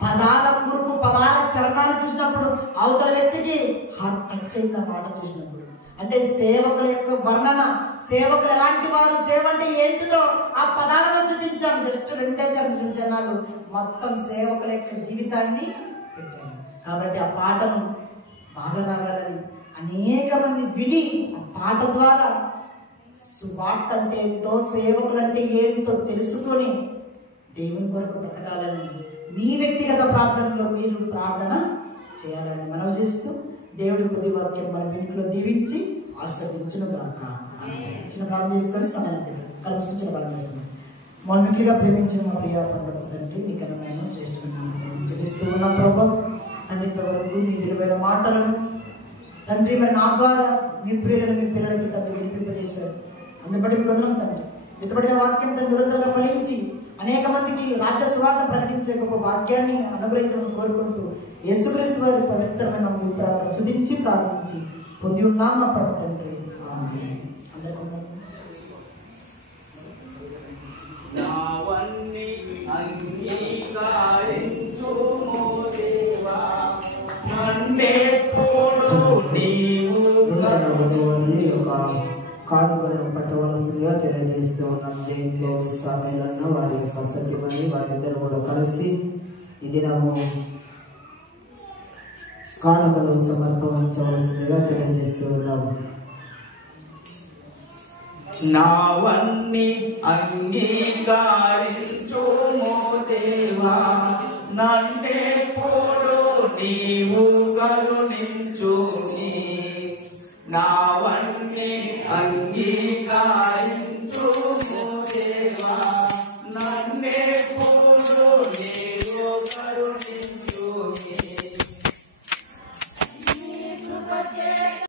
పదాల కూర్పు, పదాల చరణాలు చూసినప్పుడు అవతల వ్యక్తికి హార్ట్ టచ్ అయింది ఆ మాట చూసినప్పుడు. అంటే సేవకుల యొక్క వర్ణన, సేవకులు ఎలాంటి వారు, సేవ అంటే ఏంటిదో ఆ పదాలను చూపించాను. జస్ట్ 2 జనాలు మొత్తం సేవకుల యొక్క జీవితాన్ని పెట్టాను. కాబట్టి ఆ పాటను బాగా రావాలని అనేక మంది విని ఆ పాట ద్వారా సువార్త అంటే ఏంటో, సేవకులు అంటే ఏంటో తెలుసుకొని దేవుని కొరకు బ్రతకాలని, మీ వ్యక్తిగత ప్రార్థనలో మీరు ప్రార్థన చేయాలని మనవి చేస్తూ, దేవుడి కొద్ది వాక్యం మన ఇంట్లో దీవించి ఆశీర్వదించును గాక. చిన్న ప్రార్థన చేసుకొని సమయాన్ని కల్పించిన ప్రార్థన చేసుకున్నాం. మొన్నటిగా ప్రేమించిన మా ప్రియ పరలోకపు తండ్రి, మీ ఘనమైన శ్రేష్టమైన చెల్లిస్తూ ఉన్నాం ప్రభా. ఇంతవరకు మీ విలువైన మాటలను తండ్రి మరి నా ద్వారా మీ ప్రియులను, మీ పిల్లలకి తండ్రి వినిపింపజేశారు. అందుబట్టి మీకు వందనం తండ్రి. విత్తబడిన వాక్యం తండ్రి నిరంతరంగా ఫలించి అనేక మందికి రాజ్య సువార్త ప్రకటించే గొప్ప వాక్యాన్ని అనుగ్రహించాలని కోరుకుంటూ యేసుక్రీస్తు వారి పవిత్రమైన మీ ప్రార్థన సుధించి ప్రార్థించి పొంది ఉన్నాం మా ప్రభు తండ్రి. కానుకలను పట్టవలసిందిగా తెలియజేస్తూ ఉన్నాం. జయంతో సామీలను వారి యొక్క సత్యమని వారిద్దరు కూడా కలిసి ఈ దినము కానుకలు సమర్పించవలసిందిగా తెలియజేస్తూ ఉన్నాము. నావన్నీ అంగీకరించుము దేవా, నన్నే పోడు నీవు కరుణించు